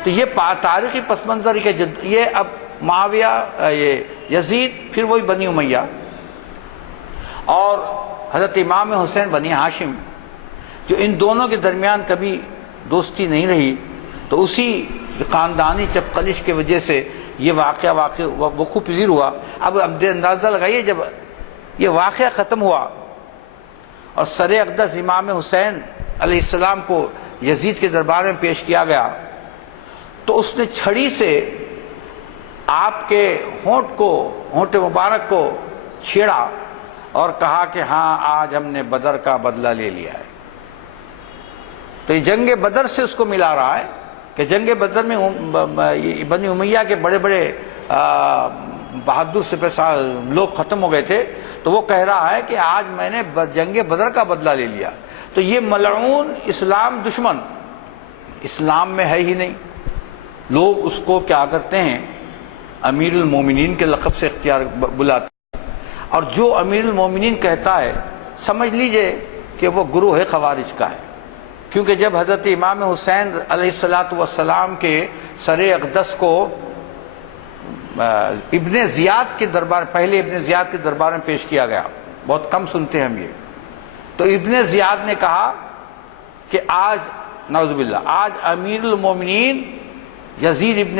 تو یہ تاریخی پس منظر کہ یہ اب معاویہ، یہ یزید، پھر وہی بنی امیہ اور حضرت امام حسین بنی ہاشم، جو ان دونوں کے درمیان کبھی دوستی نہیں رہی، تو اسی خاندانی چپقلش کی وجہ سے یہ واقعہ وقوع پذیر ہوا. اب اندازہ لگائیے جب یہ واقعہ ختم ہوا اور سر اقدس امام حسین علیہ السلام کو یزید کے دربار میں پیش کیا گیا تو اس نے چھڑی سے آپ کے ہونٹ مبارک کو چھیڑا اور کہا کہ ہاں آج ہم نے بدر کا بدلہ لے لیا ہے. تو یہ جنگ بدر سے اس کو ملا رہا ہے کہ جنگ بدر میں بنی امیہ کے بڑے بڑے بہادر سپہ لوگ ختم ہو گئے تھے، تو وہ کہہ رہا ہے کہ آج میں نے جنگ بدر کا بدلہ لے لیا. تو یہ ملعون اسلام دشمن اسلام میں ہے ہی نہیں. لوگ اس کو کیا کرتے ہیں، امیر المومنین کے لقب سے اختیار بلاتے ہیں، اور جو امیر المومنین کہتا ہے سمجھ لیجئے کہ وہ گروہ خوارج کا ہے. کیونکہ جب حضرت امام حسین علیہ السلام کے سر اقدس کو ابن زیاد کے دربار، پہلے ابن زیاد کے دربار میں پیش کیا گیا، بہت کم سنتے ہیں ہم یہ، تو ابن زیاد نے کہا کہ آج نعوذ باللہ آج امیر المومنین یزید ابن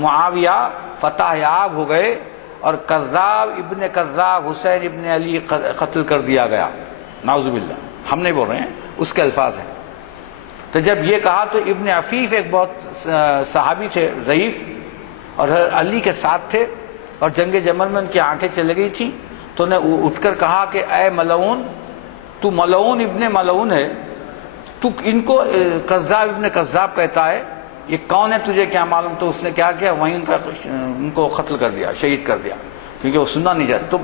معاویہ فتح یاب ہو گئے اور کذاب ابن کذاب حسین ابن علی قتل کر دیا گیا. نعوذ باللہ، ہم نہیں بول رہے ہیں، اس کے الفاظ ہیں. تو جب یہ کہا تو ابن عفیف ایک بہت صحابی تھے ضعیف اور علی کے ساتھ تھے، اور جنگ جمل میں ان کی آنکھیں چلی گئی تھیں، تو نے اٹھ کر کہا کہ اے ملعون، تو ملعون ابن ملعون ہے، تو ان کو کذاب ابن کذاب کہتا ہے، یہ کون ہے تجھے کیا معلوم؟ تو اس نے کیا کیا، وہیں ان کو قتل کر دیا، شہید کر دیا، کیونکہ وہ سننا نہیں چاہتا.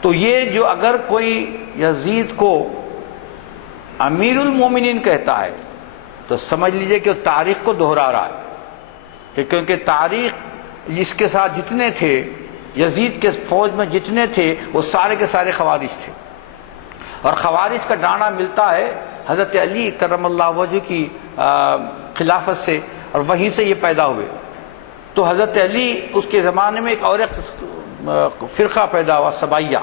تو یہ جو اگر کوئی یزید کو امیر المومنین کہتا ہے تو سمجھ لیجئے کہ وہ تاریخ کو دہرا رہا ہے، کیونکہ تاریخ جس کے ساتھ جتنے تھے، یزید کے فوج میں جتنے تھے، وہ سارے کے سارے خوارج تھے. اور خوارج کا ڈانڈا ملتا ہے حضرت علی کرم اللہ وجہ کی خلافت سے، اور وہیں سے یہ پیدا ہوئے. تو حضرت علی اس کے زمانے میں ایک اور فرقہ پیدا ہوا، سبائیہ،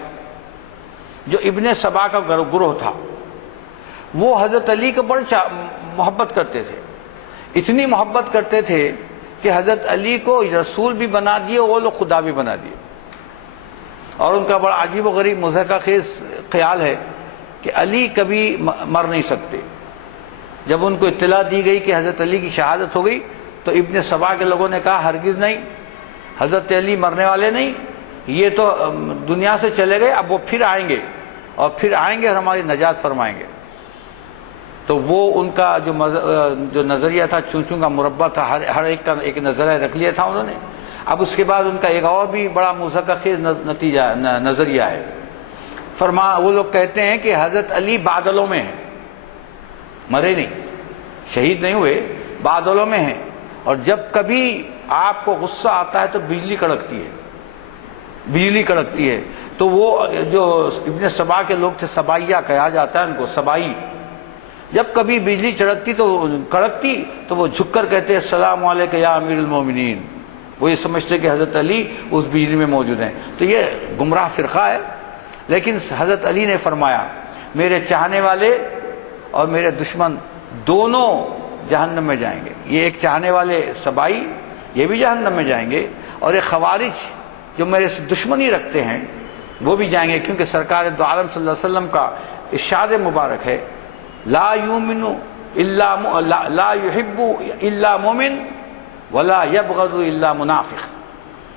جو ابن سبا کا گروہ تھا. وہ حضرت علی کو بڑے محبت کرتے تھے، اتنی محبت کرتے تھے کہ حضرت علی کو رسول بھی بنا دیے، وہ لوگ خدا بھی بنا دیے. اور ان کا بڑا عجیب و غریب مضحکہ خیز خیال ہے کہ علی کبھی مر نہیں سکتے. جب ان کو اطلاع دی گئی کہ حضرت علی کی شہادت ہو گئی تو ابن سبا کے لوگوں نے کہا ہرگز نہیں، حضرت علی مرنے والے نہیں، یہ تو دنیا سے چلے گئے، اب وہ پھر آئیں گے اور اور ہماری نجات فرمائیں گے. تو وہ ان کا جو نظریہ تھا، چونچوں کا مربع تھا، ہر ایک کا ایک نظریہ رکھ لیا تھا انہوں نے. اب اس کے بعد ان کا ایک اور بھی بڑا مضحکہ خیز نظریہ ہے. وہ لوگ کہتے ہیں کہ حضرت علی بادلوں میں ہیں، مرے نہیں، شہید نہیں ہوئے، بادلوں میں ہیں، اور جب کبھی آپ کو غصہ آتا ہے تو بجلی کڑکتی ہے. تو وہ جو ابن سبا کے لوگ تھے، سبائیہ کہا جاتا ہے ان کو، سبائی، جب کبھی بجلی کڑکتی تو وہ جھک کر کہتے السلام علیکم یا امیر المومنین. وہ یہ سمجھتے کہ حضرت علی اس بجلی میں موجود ہیں. تو یہ گمراہ فرقہ ہے. لیکن حضرت علی نے فرمایا میرے چاہنے والے اور میرے دشمن دونوں جہنم میں جائیں گے. یہ ایک چاہنے والے سبائی یہ بھی جہنم میں جائیں گے، اور ایک خوارج جو میرے سے دشمنی رکھتے ہیں وہ بھی جائیں گے. کیونکہ سرکار دو عالم صلی اللہ علیہ وسلم کا ارشاد مبارک ہے لا يحب الا مومن ولا يبغض الا منافق.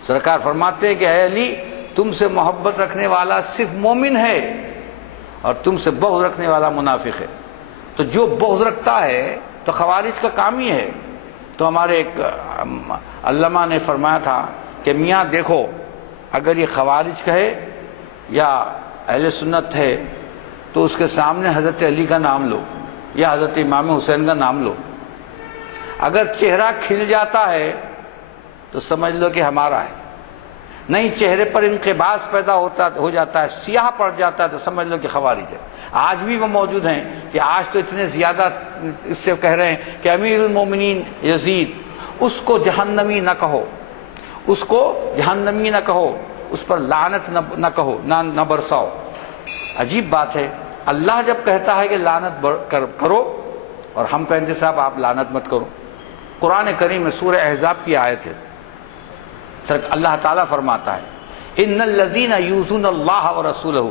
سرکار فرماتے ہیں کہ اے علی، تم سے محبت رکھنے والا صرف مومن ہے اور تم سے بغض رکھنے والا منافق ہے۔ تو جو بغض رکھتا ہے تو خوارج کا کام ہی ہے۔ تو ہمارے ایک علامہ نے فرمایا تھا کہ میاں دیکھو، اگر یہ خوارج کہے یا اہل سنت ہے تو اس کے سامنے حضرت علی کا نام لو یا حضرت امام حسین کا نام لو، اگر چہرہ کھل جاتا ہے تو سمجھ لو کہ ہمارا ہے، نہیں چہرے پر انقباض پیدا ہو جاتا ہے، سیاہ پڑ جاتا ہے تو سمجھ لو کہ خوارج ہے۔ آج بھی وہ موجود ہیں کہ آج تو اتنے زیادہ اس سے کہہ رہے ہیں کہ امیر المومنین یزید، اس کو جہنمی نہ کہو، اس کو جہنمی نہ کہو، اس پر لعنت نہ کہو، نہ برساؤ۔ عجیب بات ہے، اللہ جب کہتا ہے کہ لعنت کرو اور ہم کہتے صاحب آپ لعنت مت کرو۔ قرآن کریم میں سورہ احزاب کی آیت ہے، اللہ تعالیٰ فرماتا ہے ان الذین یؤذون اللہ ورسولہ،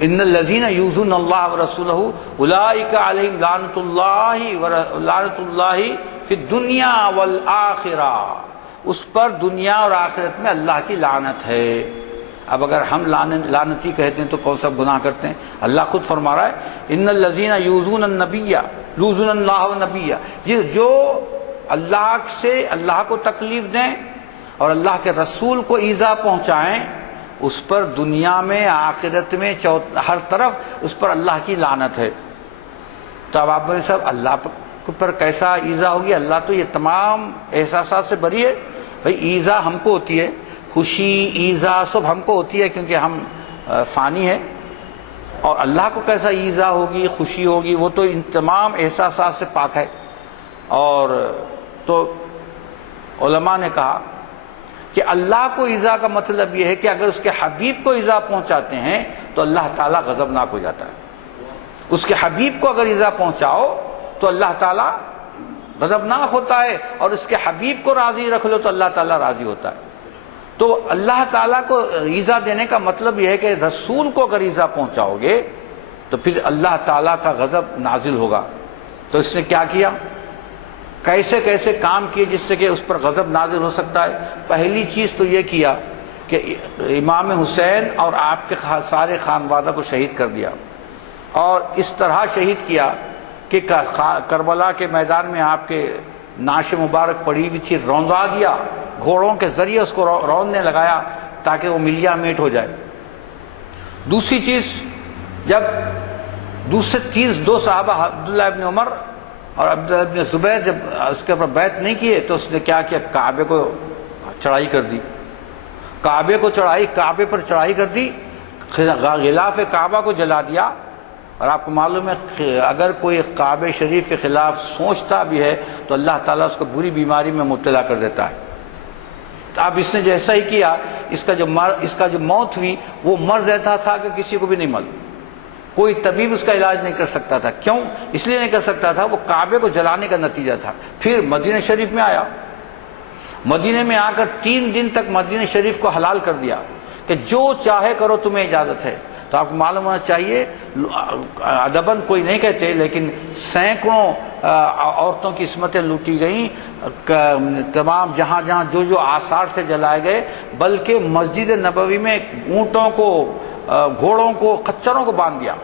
ان الذین یؤذون اللہ ورسولہ اولئک علیہم لعنت اللہ فی الدنیا والآخرہ، اس پر دنیا اور آخرت میں اللہ کی لعنت ہے۔ اب اگر ہم لعنتی کہتے ہیں تو کون سا گناہ کرتے ہیں؟ اللہ خود فرما رہا ہے ان الذین یؤذون النبی یؤذون اللہ والنبی، یہ جو اللہ سے اللہ کو تکلیف دیں اور اللہ کے رسول کو ایذا پہنچائیں، اس پر دنیا میں آخرت میں ہر طرف اس پر اللہ کی لعنت ہے۔ تو اب آپ صاحب اللہ پر کیسا ایذا ہوگی؟ اللہ تو یہ تمام احساسات سے بری ہے۔ بھئی ایذا ہم کو ہوتی ہے، خوشی ایذا سب ہم کو ہوتی ہے کیونکہ ہم فانی ہیں، اور اللہ کو کیسا ایذا ہوگی خوشی ہوگی؟ وہ تو ان تمام احساسات سے پاک ہے۔ اور تو علماء نے کہا کہ اللہ کو ایذا کا مطلب یہ ہے کہ اگر اس کے حبیب کو ایذا پہنچاتے ہیں تو اللہ تعالیٰ غضبناک ہو جاتا ہے۔ اس کے حبیب کو اگر ایذا پہنچاؤ تو اللہ تعالیٰ غضبناک ہوتا ہے، اور اس کے حبیب کو راضی رکھ لو تو اللہ تعالیٰ راضی ہوتا ہے۔ تو اللہ تعالیٰ کو ایذا دینے کا مطلب یہ ہے کہ رسول کو اگر ایذا پہنچاؤ گے تو پھر اللہ تعالیٰ کا غضب نازل ہوگا۔ تو اس نے کیا کیا؟ کیسے کیسے کام کیے جس سے کہ اس پر غضب نازل ہو سکتا ہے؟ پہلی چیز تو یہ کیا کہ امام حسین اور آپ کے سارے خانوادہ کو شہید کر دیا، اور اس طرح شہید کیا کہ کربلا کے میدان میں آپ کے نعش مبارک پڑی ہوئی تھی، روندا دیا، گھوڑوں کے ذریعے اس کو روندنے لگایا تاکہ وہ ملیا میٹ ہو جائے۔ دوسری چیز، جب دو صحابہ عبداللہ ابن عمر اور عبداللہ ابن زبیر جب اس کے اوپر بیعت نہیں کیے تو اس نے کیا کیا؟ کعبے کو چڑھائی کر دی، کعبے پر چڑھائی کر دی، غلاف کعبہ کو جلا دیا۔ اور آپ کو معلوم ہے اگر کوئی کعبہ شریف کے خلاف سوچتا بھی ہے تو اللہ تعالیٰ اس کو بری بیماری میں مبتلا کر دیتا ہے۔ تو اب اس نے جیسا ہی کیا، اس کا جو موت ہوئی وہ مرض ایسا تھا کہ کسی کو بھی نہیں معلوم، کوئی طبیب اس کا علاج نہیں کر سکتا تھا۔ کیوں؟ اس لیے نہیں کر سکتا تھا، وہ کعبے کو جلانے کا نتیجہ تھا۔ پھر مدینہ شریف میں آیا، مدینہ میں آ کر 3 دن تک مدینہ شریف کو حلال کر دیا کہ جو چاہے کرو، تمہیں اجازت ہے۔ تو آپ کو معلوم ہونا چاہیے، ادباً کوئی نہیں کہتے لیکن سینکڑوں عورتوں کی عصمتیں لوٹی گئیں، تمام جہاں جو آثار سے جلائے گئے، بلکہ مسجد نبوی میں اونٹوں کو، گھوڑوں کو، خچروں کو باندھ دیا۔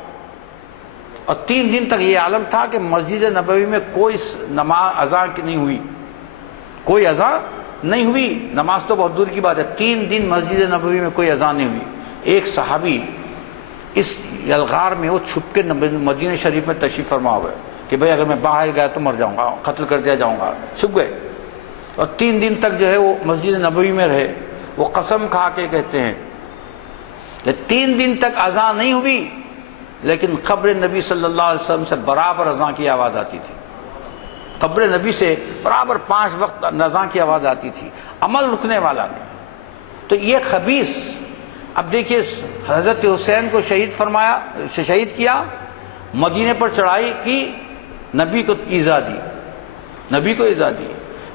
اور 3 دن تک یہ عالم تھا کہ مسجد نبوی میں کوئی نماز اذان کی نہیں ہوئی، کوئی اذان نہیں ہوئی، نماز تو بہت دور کی بات ہے، 3 دن مسجد نبوی میں کوئی اذان نہیں ہوئی۔ ایک صحابی اس یلغار میں وہ چھپ کے مدینہ شریف میں تشریف فرما ہوئے کہ بھئی اگر میں باہر گیا تو مر جاؤں گا، قتل کر دیا جاؤں گا، چھپ گئے۔ اور 3 دن تک جو ہے وہ مسجد نبوی میں رہے۔ وہ قسم کھا کے کہتے ہیں کہ 3 دن تک اذان نہیں ہوئی لیکن قبر نبی صلی اللہ علیہ وسلم سے برابر اذان کی آواز آتی تھی، قبر نبی سے برابر 5 وقت اذان کی آواز آتی تھی، عمل رکنے والا نہیں۔ تو یہ خبیث، اب دیکھیے حضرت حسین کو شہید کیا، مدینے پر چڑھائی کی، نبی کو ایذا دی،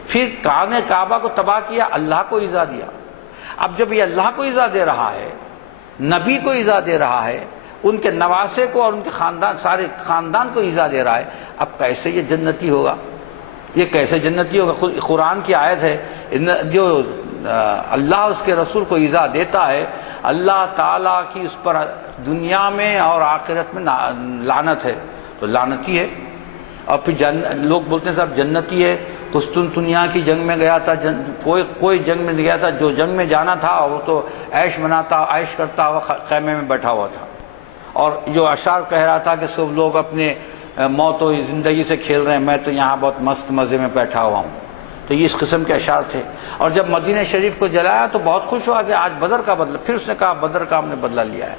پھر کعبہ کو تباہ کیا، اللہ کو ایذا دیا۔ اب جب یہ اللہ کو ایذا دے رہا ہے، نبی کو ایذا دے رہا ہے، ان کے نواسے کو اور ان کے سارے خاندان کو ایذا دے رہا ہے، اب کیسے یہ جنتی ہوگا؟ یہ کیسے جنتی ہوگا؟ قرآن کی آیت ہے، جو اللہ اس کے رسول کو ایذا دیتا ہے، اللہ تعالیٰ کی اس پر دنیا میں اور آخرت میں لعنت ہے، تو لعنتی ہے۔ اور پھر لوگ بولتے ہیں صاحب جنتی ہے، قسطنطنیہ کی جنگ میں گیا تھا، کوئی جنگ میں نہیں گیا تھا، جو جنگ میں جانا تھا وہ تو عیش مناتا، عیش کرتا ہوا خیمے میں بیٹھا ہوا تھا، اور جو اشعار کہہ رہا تھا کہ سب لوگ اپنے موت و زندگی سے کھیل رہے ہیں، میں تو یہاں بہت مست مزے میں بیٹھا ہوا ہوں۔ تو یہ اس قسم کے اشعار تھے۔ اور جب مدینہ شریف کو جلایا تو بہت خوش ہوا کہ آج بدر کا بدلہ، پھر اس نے کہا بدر کا ہم نے بدلہ لیا ہے۔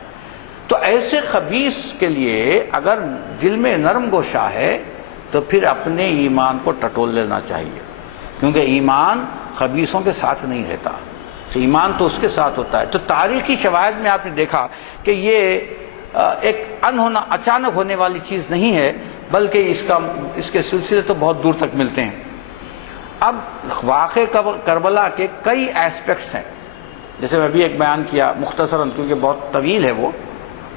تو ایسے خبیث کے لیے اگر دل میں نرم گوشہ ہے تو پھر اپنے ایمان کو ٹٹول لینا چاہیے، کیونکہ ایمان خبیثوں کے ساتھ نہیں رہتا، تو ایمان تو اس کے ساتھ ہوتا ہے۔ تو تاریخی شواہد میں آپ نے دیکھا کہ یہ ایک انہونا اچانک ہونے والی چیز نہیں ہے، بلکہ اس کے سلسلے تو بہت دور تک ملتے ہیں۔ اب واقع کربلا کے کئی ایسپیکٹس ہیں، جیسے میں بھی ایک بیان کیا مختصراً، کیونکہ بہت طویل ہے، وہ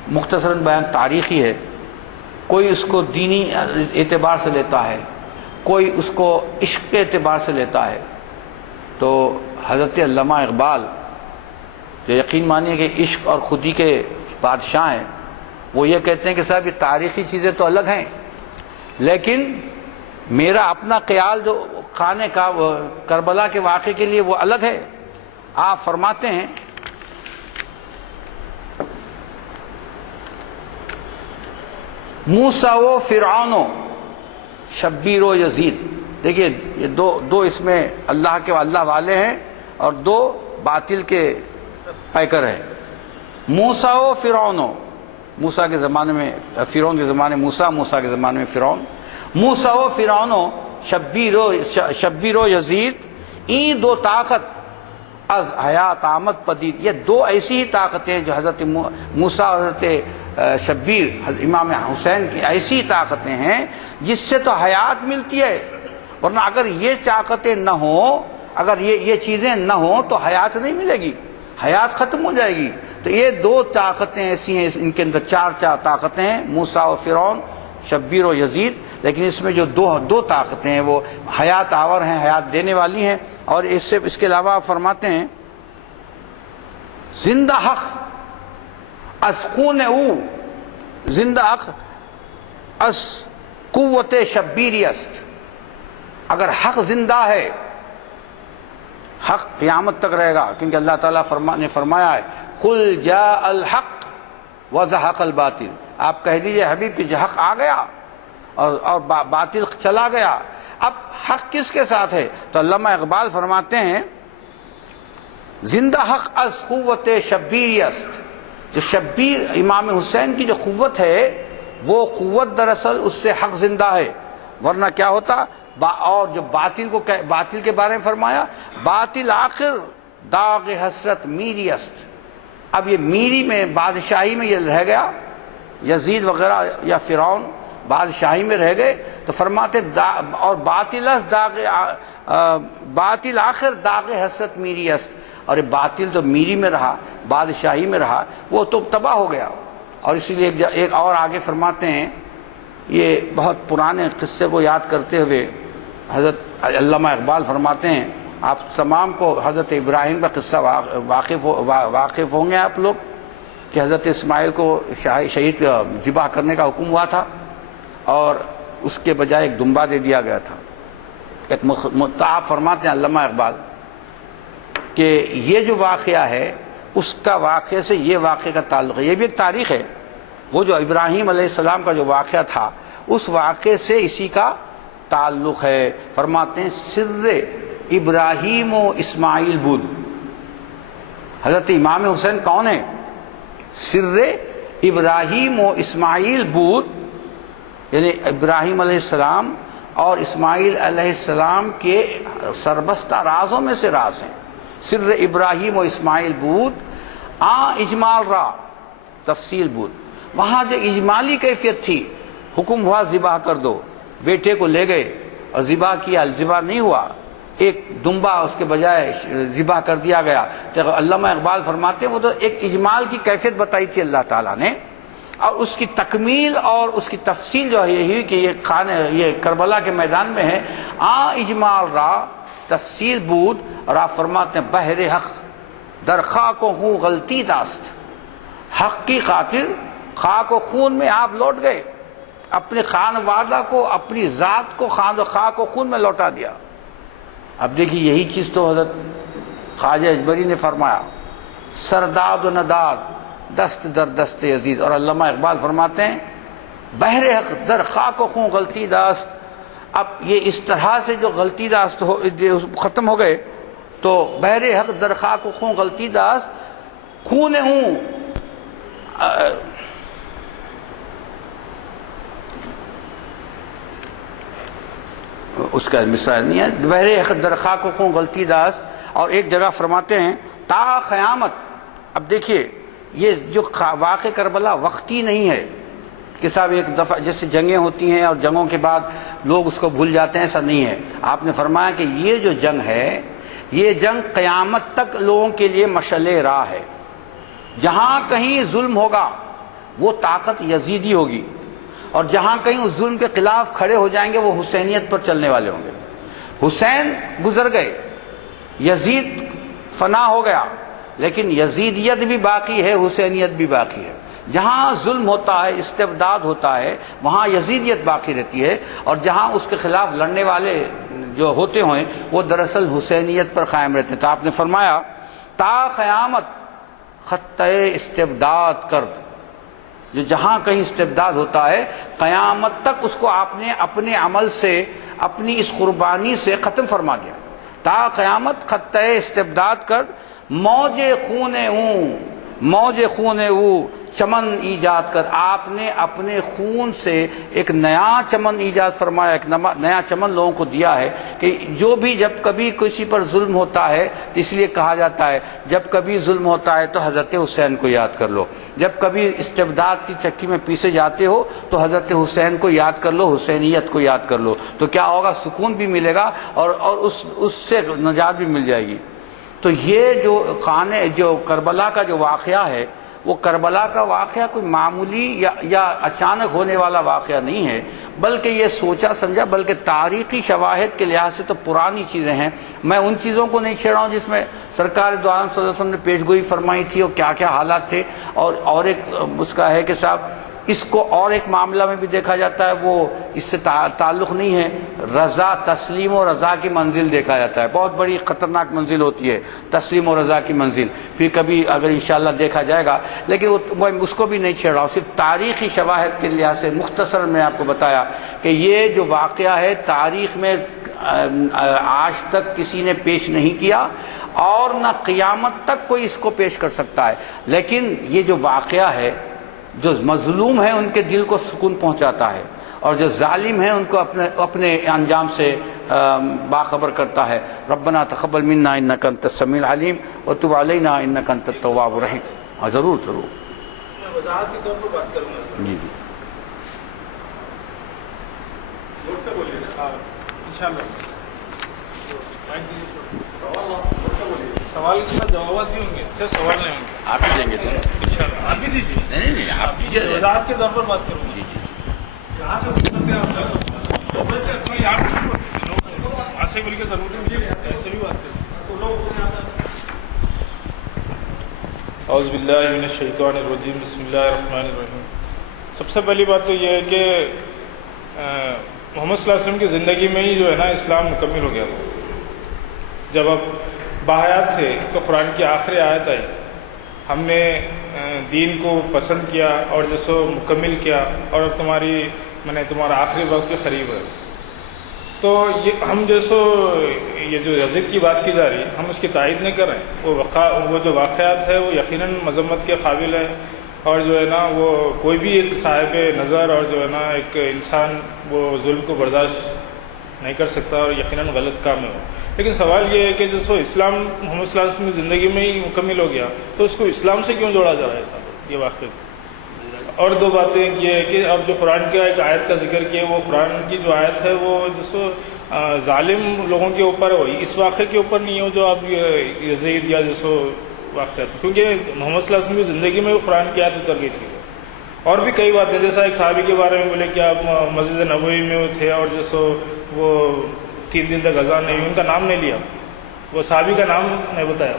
مختصراً بیان تاریخی ہے۔ کوئی اس کو دینی اعتبار سے لیتا ہے، کوئی اس کو عشق کے اعتبار سے لیتا ہے۔ تو حضرت علامہ اقبال جو یقین مانیے کہ عشق اور خودی کے بادشاہ ہیں، وہ یہ کہتے ہیں کہ صاحب یہ تاریخی چیزیں تو الگ ہیں، لیکن میرا اپنا خیال جو خانے کا کربلا کے واقعے کے لیے وہ الگ ہے۔ آپ فرماتے ہیں موسیٰ و فرعون و شبیر و یزید، دیکھیے یہ دو اس میں اللہ کے اللہ والے ہیں اور دو باطل کے پیکر ہیں۔ موسیٰ و فرعون، موسیٰ کے زمانے میں فرعون کے زمانے موسیٰ، موسیٰ کے زمانے میں فرعون۔ موسیٰ و فرعون و شبیر و یزید، این دو طاقت از حیات آمد پدید، یہ دو ایسی ہی طاقتیں ہیں جو حضرت موسیٰ اور حضرت شبیر امام حسین کی ایسی طاقتیں ہیں جس سے تو حیات ملتی ہے، ورنہ اگر یہ طاقتیں نہ ہوں، اگر یہ چیزیں نہ ہوں تو حیات نہیں ملے گی، حیات ختم ہو جائے گی۔ تو یہ دو طاقتیں ایسی ہیں، ان کے اندر چار طاقتیں ہیں، موسیٰ و فرعون، شبیر و یزید، لیکن اس میں جو دو طاقتیں ہیں وہ حیات آور ہیں، حیات دینے والی ہیں۔ اور اس کے علاوہ آپ فرماتے ہیں زندہ حق از خون او، زندہ حق از قوت شبیری است، اگر حق زندہ ہے، حق قیامت تک رہے گا، کیونکہ اللہ تعالیٰ نے فرمایا ہے قل جاء الحق وزهق الباطل، آپ کہہ دیجئے حبیب کہ حق آ گیا اور باطل چلا گیا۔ اب حق کس کے ساتھ ہے؟ تو علامہ اقبال فرماتے ہیں زندہ حق از قوت شبیری است، جو شبیر امام حسین کی جو قوت ہے وہ قوت دراصل اس سے حق زندہ ہے، ورنہ کیا ہوتا؟ اور جو باطل کے بارے میں فرمایا باطل آخر داغ حسرت میری است، اب یہ میری میں بادشاہی میں یہ رہ گیا، یزید وغیرہ یا فرعون بادشاہی میں رہ گئے، تو فرماتے اور باطل آخر داغ حسرت میری است، اور یہ باطل تو میری میں رہا، بادشاہی میں رہا، وہ تو تباہ ہو گیا۔ اور اسی لیے ایک اور آگے فرماتے ہیں، یہ بہت پرانے قصے کو یاد کرتے ہوئے حضرت علامہ اقبال فرماتے ہیں، آپ تمام کو حضرت ابراہیم کا قصہ واقف ہوں گے آپ لوگ، کہ حضرت اسماعیل کو شہید ذبح کرنے کا حکم ہوا تھا اور اس کے بجائے ایک دمبا دے دیا گیا تھا۔ آپ فرماتے ہیں علامہ اقبال کہ یہ جو واقعہ ہے اس کا واقعے سے یہ واقعے کا تعلق ہے، یہ بھی ایک تاریخ ہے، وہ جو ابراہیم علیہ السلام کا جو واقعہ تھا اس واقعے سے اسی کا تعلق ہے۔ فرماتے ہیں سر ابراہیم و اسماعیل بود، حضرت امام حسین کون ہے؟ سر ابراہیم و اسماعیل بود، یعنی ابراہیم علیہ السلام اور اسماعیل علیہ السلام کے سربستہ رازوں میں سے راز ہیں۔ سر ابراہیم و اسماعیل بود اجمال را تفصیل بود، وہاں جو اجمالی کیفیت تھی، حکم ہوا ذبح کر دو، بیٹے کو لے گئے اور ذبح کیا، ذبح نہیں ہوا، ایک دمبا اس کے بجائے ذبح کر دیا گیا۔ تو علامہ اقبال فرماتے ہیں وہ تو ایک اجمال کی کیفیت بتائی تھی اللہ تعالیٰ نے، اور اس کی تکمیل اور اس کی تفصیل جو ہے یہی کہ یہ کربلا کے میدان میں ہے، اجمال را تفصیل بود، اور آپ فرماتے ہیں بحر حق در خاک و خون غلطی داست، حق کی خاطر خاک و خون میں آپ لوٹ گئے، اپنے خانوادہ کو، اپنی ذات کو خاک و خون میں لوٹا دیا۔ اب دیکھیے یہی چیز تو حضرت خواجہ اجبری نے فرمایا، سرداد و نداد دست در دست یزید، اور علامہ اقبال فرماتے ہیں بحر حق در خاک و خون غلطی داست۔ اب یہ اس طرح سے جو غلطی داست ختم ہو گئے تو بحر حق در خاک و خون غلطی داست، خون ہوں اس کا مثال نہیں ہے، بحر حق در خاک و خون غلطی داست۔ اور ایک جگہ فرماتے ہیں تا قیامت۔ اب دیکھیے یہ جو واقع کربلا وقتی نہیں ہے کہ صاحب ایک دفعہ جیسے جنگیں ہوتی ہیں اور جنگوں کے بعد لوگ اس کو بھول جاتے ہیں، ایسا نہیں ہے۔ آپ نے فرمایا کہ یہ جو جنگ ہے، یہ جنگ قیامت تک لوگوں کے لیے مشعل راہ ہے۔ جہاں کہیں ظلم ہوگا وہ طاقت یزیدی ہوگی، اور جہاں کہیں اس ظلم کے خلاف کھڑے ہو جائیں گے وہ حسینیت پر چلنے والے ہوں گے۔ حسین گزر گئے، یزید فنا ہو گیا، لیکن یزیدیت بھی باقی ہے، حسینیت بھی باقی ہے۔ جہاں ظلم ہوتا ہے، استبداد ہوتا ہے، وہاں یزیدیت باقی رہتی ہے، اور جہاں اس کے خلاف لڑنے والے جو ہوتے ہیں وہ دراصل حسینیت پر قائم رہتے ہیں۔ تو آپ نے فرمایا تا قیامت خطۂ استبداد کرد، جو جہاں کہیں استبداد ہوتا ہے قیامت تک اس کو آپ نے اپنے عمل سے، اپنی اس قربانی سے ختم فرما دیا۔ تا قیامت خطۂ استبداد کرد، موج خون ہوں، موج خون ہوں چمن ایجاد کر۔ آپ نے اپنے خون سے ایک نیا چمن ایجاد فرمایا، ایک نیا چمن لوگوں کو دیا ہے کہ جو بھی جب کبھی کسی پر ظلم ہوتا ہے، اس لیے کہا جاتا ہے جب کبھی ظلم ہوتا ہے تو حضرت حسین کو یاد کر لو، جب کبھی استبداد کی چکی میں پیسے جاتے ہو تو حضرت حسین کو یاد کر لو، حسینیت کو یاد کر لو، تو کیا ہوگا؟ سکون بھی ملے گا اور اس سے نجات بھی مل جائے گی۔ تو یہ جو کربلا کا جو واقعہ ہے، وہ کربلا کا واقعہ کوئی معمولی یا اچانک ہونے والا واقعہ نہیں ہے، بلکہ یہ سوچا سمجھا، بلکہ تاریخی شواہد کے لحاظ سے تو پرانی چیزیں ہیں۔ میں ان چیزوں کو نہیں چھیڑ رہا ہوں جس میں سرکار دو عالم صلی اللہ علیہ وسلم نے پیش گوئی فرمائی تھی اور کیا کیا حالات تھے، اور ایک اس کا ہے کہ صاحب اس کو اور ایک معاملہ میں بھی دیکھا جاتا ہے، وہ اس سے تعلق نہیں ہے، رضا، تسلیم و رضا کی منزل دیکھا جاتا ہے۔ بہت بڑی خطرناک منزل ہوتی ہے تسلیم و رضا کی منزل، پھر کبھی اگر انشاءاللہ دیکھا جائے گا، لیکن میں اس کو بھی نہیں چھیڑ رہا ہوں، صرف تاریخی شواہد کے لحاظ سے مختصر میں آپ کو بتایا کہ یہ جو واقعہ ہے تاریخ میں آج تک کسی نے پیش نہیں کیا، اور نہ قیامت تک کوئی اس کو پیش کر سکتا ہے، لیکن یہ جو واقعہ ہے جو مظلوم ہیں ان کے دل کو سکون پہنچاتا ہے، اور جو ظالم ہیں ان کو اپنے انجام سے باخبر کرتا ہے۔ ربنا تقبل منا انک انت السمیع العلیم وتب علینا انک انت التواب الرحیم۔ ہاں ضرور ضرور، میں وضاحت کے طور پر بات کروں گا۔ جی جی زور سے بولیے نا انشاءاللہ۔ سوال کے ساتھ جوابات بھی ہوں گے، صرف سوال نہیں ہوں گے، آپ ہی دیں گے انشاءاللہ آپ بھی دیجیے۔ نہیں نہیں آپ کیجیے۔ وضاحت کے طور پر بات کروں گا۔ جی جی یہاں سے وہاں سے بول کے ضروری نہیں ہے، ایسے بھی بات کر۔ اعوذ باللہ من الشیطان الرجیم، بسم اللہ الرحمن الرحیم۔ سب سے پہلی بات تو یہ ہے کہ محمد صلی اللہ علیہ وسلم کی زندگی میں ہی جو ہے نا اسلام مکمل ہو گیا تھا۔ جب آپ باحیات تھے تو قرآن کی آخری آیت آئی، ہم نے دین کو پسند کیا اور جسو مکمل کیا، اور اب تمہارا آخری وقت کے قریب ہے۔ تو یہ ہم یہ جو یزید کی بات کی جا رہی ہے، ہم اس کی تائید نہیں کر رہے ہیں۔ وہ جو واقعات ہے وہ یقیناً مذمت کے قابل ہے، اور جو ہے نا وہ کوئی بھی ایک صاحب نظر اور جو ہے نا ایک انسان وہ ظلم کو برداشت نہیں کر سکتا، اور یقیناً غلط کام ہے وہ۔ لیکن سوال یہ ہے کہ جو اسلام محمد صلی اللہ علیہ وسلم کی زندگی میں ہی مکمل ہو گیا، تو اس کو اسلام سے کیوں جوڑا جا رہا تھا یہ واقعہ؟ اور دو باتیں یہ ہے کہ اب جو قرآن کا ایک آیت کا ذکر کیا، وہ قرآن کی جو آیت ہے وہ ظالم لوگوں کے اوپر ہے، اس واقعے کے اوپر نہیں ہو جو اب یزید یا واقعہ، کیونکہ محمد صلی اللہ علیہ وسلم کی زندگی میں وہ قرآن کی آیت اتر گئی تھی۔ اور بھی کئی باتیں، جیسا ایک صحابی کے بارے میں بولے کہ آپ مسجد نبوی میں تھے اور وہ 3 دن تک اذان نہیں ہوئی، ان کا نام نہیں لیا، وہ صحابی کا نام نہیں بتایا۔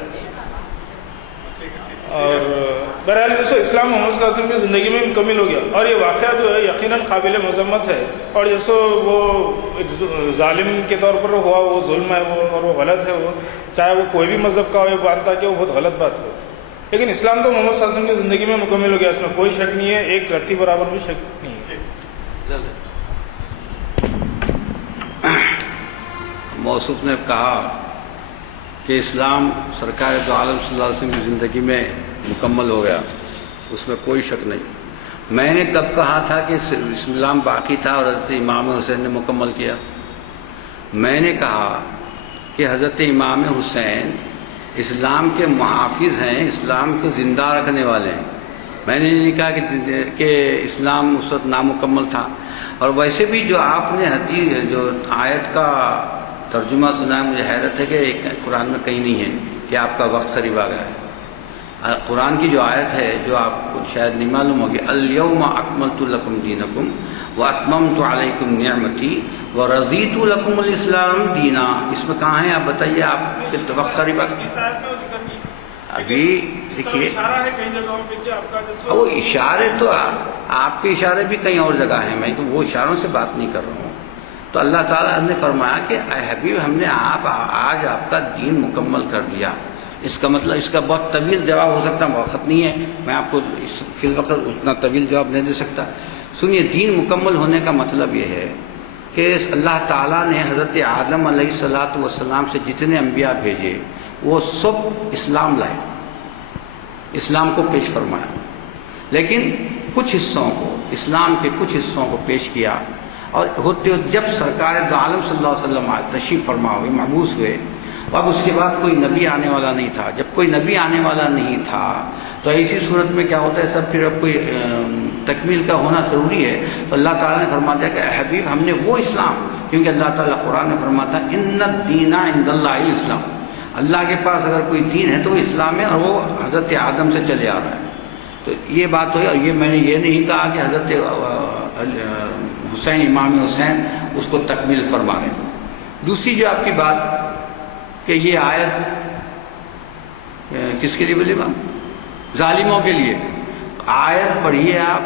اور بہرحال جیسے اسلام محمد صلی اللہ علیہ وسلم کی زندگی میں مکمل ہو گیا، اور یہ واقعہ جو ہے یقیناً قابل مذمت ہے، اور جیسے وہ ایک ظالم کے طور پر ہوا وہ ظلم ہے وہ، اور وہ غلط ہے وہ، چاہے وہ کوئی بھی مذہب کا ہو، یہ مانتا کہ وہ بہت غلط بات ہو، لیکن اسلام تو محمد صلی اللہ علیہ وسلم کی زندگی میں مکمل ہو گیا، اس میں کوئی شک نہیں ہے، ایک رتی برابر بھی شک نہیں ہے۔ موصوف نے کہا کہ اسلام سرکار دو عالم صلی اللہ علیہ وسلم کی زندگی میں مکمل ہو گیا، اس میں کوئی شک نہیں۔ میں نے تب کہا تھا کہ اسلام باقی تھا اور حضرت امام حسین نے مکمل کیا۔ میں نے کہا کہ حضرت امام حسین اسلام کے محافظ ہیں، اسلام کو زندہ رکھنے والے ہیں۔ میں نے نہیں کہا کہ اسلام اس وقت نامکمل تھا۔ اور ویسے بھی جو آپ نے حدیث جو آیت کا ترجمہ سنا ہے، مجھے حیرت ہے کہ قرآن میں کہیں نہیں ہے کہ آپ کا وقت قریب آ گیا ہے۔ قرآن کی جو آیت ہے جو آپ کو شاید نہیں معلوم ہوگی، الیوم اکملت لکم دینکم واتممت علیکم نعمتی ورضیت لکم الاسلام دینا، اس میں کہاں ہے آپ بتائیے، آپ کے وقت قریب آ گیا۔ ابھی دیکھیے وہ اشارے تو آپ کے اشارے بھی کہیں اور جگہ ہیں، میں تو وہ اشاروں سے بات نہیں کر رہا ہوں۔ تو اللہ تعالیٰ نے فرمایا کہ اے حبیب ہم نے آج آپ کا دین مکمل کر دیا۔ اس کا مطلب اس کا بہت طویل جواب ہو سکتا ہے، وقت نہیں ہے، میں آپ کو فی الوقت اتنا طویل جواب نہیں دے سکتا۔ سنیے، دین مکمل ہونے کا مطلب یہ ہے کہ اللہ تعالیٰ نے حضرت آدم علیہ السلام سے جتنے انبیاء بھیجے وہ سب اسلام لائے، اسلام کو پیش فرمایا، لیکن کچھ حصوں کو، اسلام کے کچھ حصوں کو پیش کیا۔ اور ہوتے جب سرکار دو عالم صلی اللہ علیہ وسلم تشریف فرما ہوئے، مبعوث ہوئے، اب اس کے بعد کوئی نبی آنے والا نہیں تھا۔ جب کوئی نبی آنے والا نہیں تھا تو ایسی صورت میں کیا ہوتا ہے، سب پھر اب کوئی تکمیل کا ہونا ضروری ہے۔ تو اللہ تعالیٰ نے فرما دیا کہ اے حبیب ہم نے وہ اسلام، کیونکہ اللہ تعالیٰ قرآن میں فرماتا ہے ان الدین عند اللہ الاسلام، اللہ کے پاس اگر کوئی دین ہے تو وہ اسلام ہے، اور وہ حضرت آدم سے چلے آ رہا ہے۔ تو یہ بات ہوئی، اور یہ میں نے یہ نہیں کہا کہ حضرت حسین، امام حسین اس کو تکمیل فرما رہے ہیں۔ دوسری جو آپ کی بات کہ یہ آیت کس کے لیے بولے بات، ظالموں کے لیے۔ آیت پڑھیے آپ،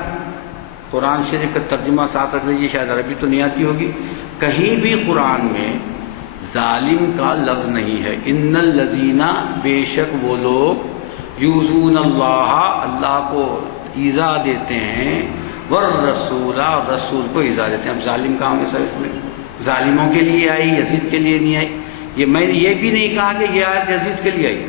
قرآن شریف کا ترجمہ ساتھ رکھ لیجیے، شاید عربی تو نہیں آتی ہوگی، کہیں بھی قرآن میں ظالم کا لفظ نہیں ہے۔ ان الذین، بے شک وہ لوگ، یؤذون اللہ، اللہ کو ایذا دیتے ہیں، والرسول، اور رسول کو ایذا دیتے ہیں۔ اب ظالم کہاں گے سر؟ میں ظالموں کے لیے آئی، یزید کے لیے نہیں آئی۔ یہ میں نے یہ بھی نہیں کہا کہ یہ آیت یزید کے لیے آئی۔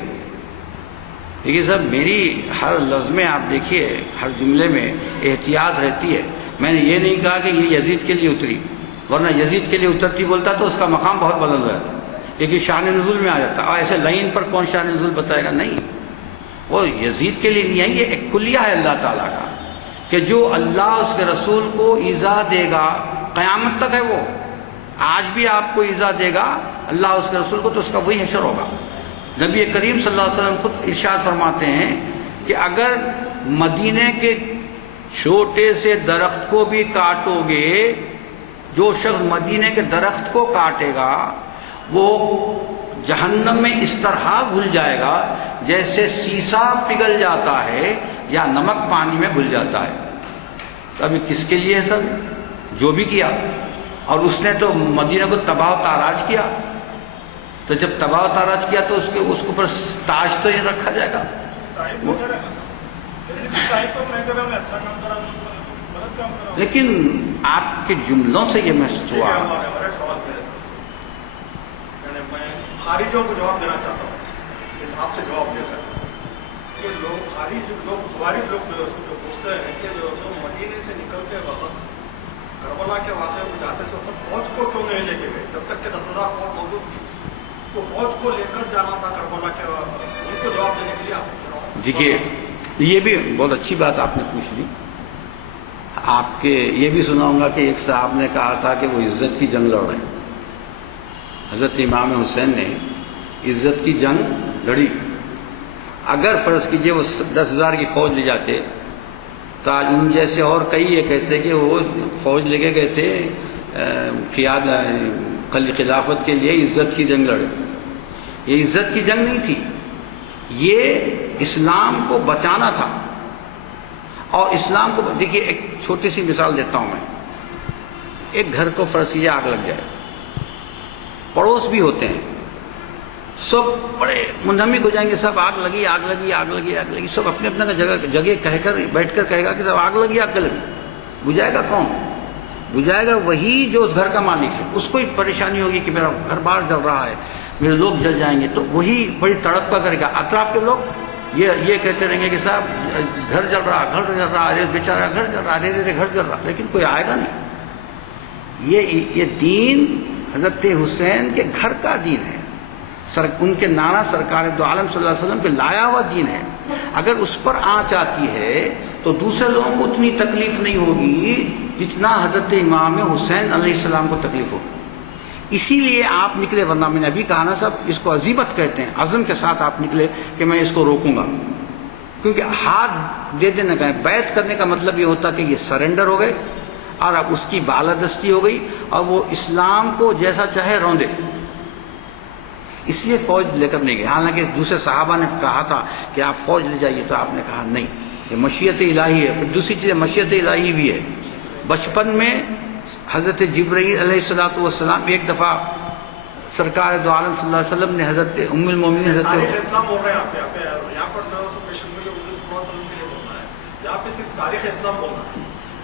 دیکھیے صاحب، میری ہر لفظ میں آپ دیکھیے، ہر جملے میں احتیاط رہتی ہے۔ میں نے یہ نہیں کہا کہ یہ یزید کے لیے اتری، ورنہ یزید کے لیے اترتی بولتا تو اس کا مقام بہت بلند ہو جاتا، لیکن شان نزول میں آ جاتا۔ اور ایسے لائن پر کون شان نزول بتائے گا؟ نہیں، وہ یزید کے لیے نہیں آئی، یہ ایک کلیہ ہے اللہ تعالیٰ کا کہ جو اللہ اس کے رسول کو ایذا دے گا قیامت تک ہے، وہ آج بھی آپ کو ایذا دے گا اللہ اس کے رسول کو، تو اس کا وہی حشر ہوگا۔ نبی کریم صلی اللہ علیہ وسلم خود ارشاد فرماتے ہیں کہ اگر مدینے کے چھوٹے سے درخت کو بھی کاٹو گے، جو شخص مدینے کے درخت کو کاٹے گا وہ جہنم میں اس طرح گھل جائے گا جیسے سیسا پگھل جاتا ہے یا نمک پانی میں گھل جاتا ہے۔ تو ابھی کس کے لیے ہے سب؟ جو بھی کیا، اور اس نے تو مدینہ کو تباہ و تاراج کیا، تو جب تباہ و تاراج کیا تو اس کے اوپر تاج تو نہیں رکھا جائے گا۔ لیکن آپ کے جملوں سے یہ محسوس ہوا۔ خارجوں کو جواب دینا چاہتا ہوں، آپ سے جواب لے کر کہ لوگ خوارج لوگ جو پوچھتے ہیں کہ جو مدینے سے نکلتے وقت کربلا کے واقعے کو جاتے سے وقت فوج کو کیوں نہیں لے کے گئے؟ جب تک کہ 10,000 فوج موجود تھی تو فوج کو لے کر جانا تھا کربلا کے، ان کو جواب دینے کے لیے آپ۔ دیکھیے، یہ بھی بہت اچھی بات آپ نے پوچھ لی۔ آپ کے یہ بھی سنا ہوگا کہ ایک صاحب نے کہا تھا کہ وہ عزت کی جنگ لڑ رہے ہیں۔ حضرت امام حسین نے عزت کی جنگ لڑی۔ اگر فرض کیجئے وہ 10,000 کی فوج لے جاتے تو آج ان جیسے اور کئی یہ کہتے کہ وہ فوج لے کے گئے تھے خلافت کے لیے عزت کی جنگ لڑے۔ یہ عزت کی جنگ نہیں تھی، یہ اسلام کو بچانا تھا، اور اسلام کو دیکھیے ایک چھوٹی سی مثال دیتا ہوں میں. ایک گھر کو فرض کیجیے آگ لگ جائے، پڑوس بھی ہوتے ہیں، سب بڑے منہمک ہو جائیں گے، سب آگ لگی آگ لگی آگ لگی آگ لگی، سب اپنے اپنے جگہ کہہ کر بیٹھ کر کہے گا کہ سب آگ لگی آگ لگی. بجھائے گا کون؟ بجھائے گا وہی جو اس گھر کا مالک ہے. اس کو پریشانی ہوگی کہ میرا گھر باہر جل رہا ہے، میرے لوگ جل جائیں گے، تو وہی بڑی تڑپا کرے گا. اطراف کے لوگ یہ کہتے رہیں گے کہ صاحب گھر جل رہا، ارے بیچارہ گھر جل رہا، ارے گھر جل رہا، لیکن کوئی آئے گا نہیں. یہ دین حضرت حسین کے گھر کا دین ہے، ان کے نانا سرکار دو عالم صلی اللہ علیہ وسلم پہ لایا ہوا دین ہے. اگر اس پر آنچ آتی ہے تو دوسرے لوگوں کو اتنی تکلیف نہیں ہوگی جتنا حضرت امام حسین علیہ السلام کو تکلیف ہوگی. اسی لیے آپ نکلے، ورنہ میں نے ابھی کہا نا صاحب، اس کو عزیمت کہتے ہیں، عزم کے ساتھ آپ نکلے کہ میں اس کو روکوں گا. کیونکہ ہاتھ دے دینا کہیں، بیعت کرنے کا مطلب یہ ہوتا کہ یہ سرنڈر ہو گئے اور اب اس کی بالادستی ہو گئی اور وہ اسلام کو جیسا چاہے روندے. اس لیے فوج لے کر نہیں گئے. حالانکہ دوسرے صحابہ نے کہا تھا کہ آپ فوج لے جائیے، تو آپ نے کہا نہیں، یہ مشیت الہی ہے. پھر دوسری چیز مشیت الہی بھی ہے. بچپن میں حضرت جبرائیل علیہ السلام ایک دفعہ سرکار دو عالم صلی اللہ علیہ وسلم نے حضرت ام المومنین حضرت تاریخ اسلام بول رہے ہیں آپ یہاں پر جو پیشن میں حضور صلی اللہ علیہ وسلم کے لیے بولنا ہے، یہاں پہ صرف تاریخ اسلام بولنا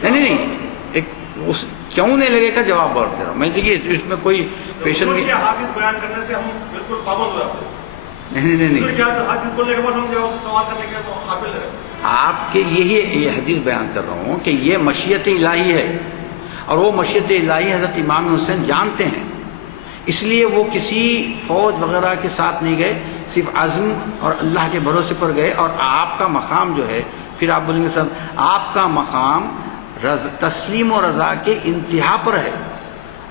ہے. نہیں ایک اس کیوں نہیں لگے کا جواب اور دے رہا ہوں میں. دیکھیے اس میں کوئی پیشن بھی حادث بیان کرنے سے ہم بالکل پابند ہو جاتے ہیں. نہیں حادث بولنے کے بعد ہم جو سوال کرنے کے قابل رہے. آپ کے لیے یہ حدیث بیان کر رہا ہوں کہ یہ مشیت الہی ہے، اور وہ مشیت الہی حضرت امام حسین جانتے ہیں. اس لیے وہ کسی فوج وغیرہ کے ساتھ نہیں گئے، صرف عزم اور اللہ کے بھروسے پر گئے. اور آپ کا مقام جو ہے، پھر آپ بولیں گے صاحب آپ کا مقام تسلیم و رضا کے انتہا پر ہے،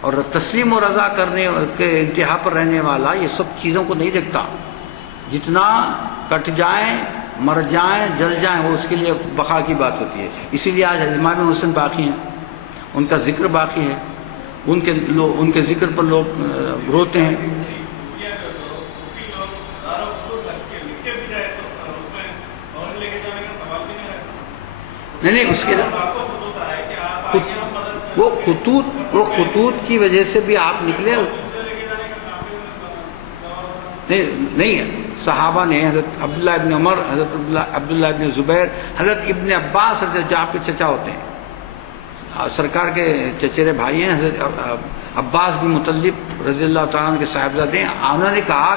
اور تسلیم و رضا کرنے کے انتہا پر رہنے والا یہ سب چیزوں کو نہیں دیکھتا. جتنا کٹ جائیں، مر جائیں، جل جائیں، وہ اس کے لیے بقا کی بات ہوتی ہے. اسی لیے آج امام حسین باقی ہیں، ان کا ذکر باقی ہے، ان کے ذکر پر لوگ روتے ہیں. نہیں اس کے وہ خطوط کی وجہ سے بھی آپ نکلے. نہیں ہے صحابہ نے، حضرت عبداللہ ابن عمر، حضرت عبداللہ ابن زبیر، حضرت ابن عباس جو آپ کے چچا ہوتے ہیں، سرکار کے چچیرے بھائی ہیں، حضرت عباس بن مطلب رضی اللہ تعالیٰ عنہ کے صاحبزادے ہیں. انہوں نے کہا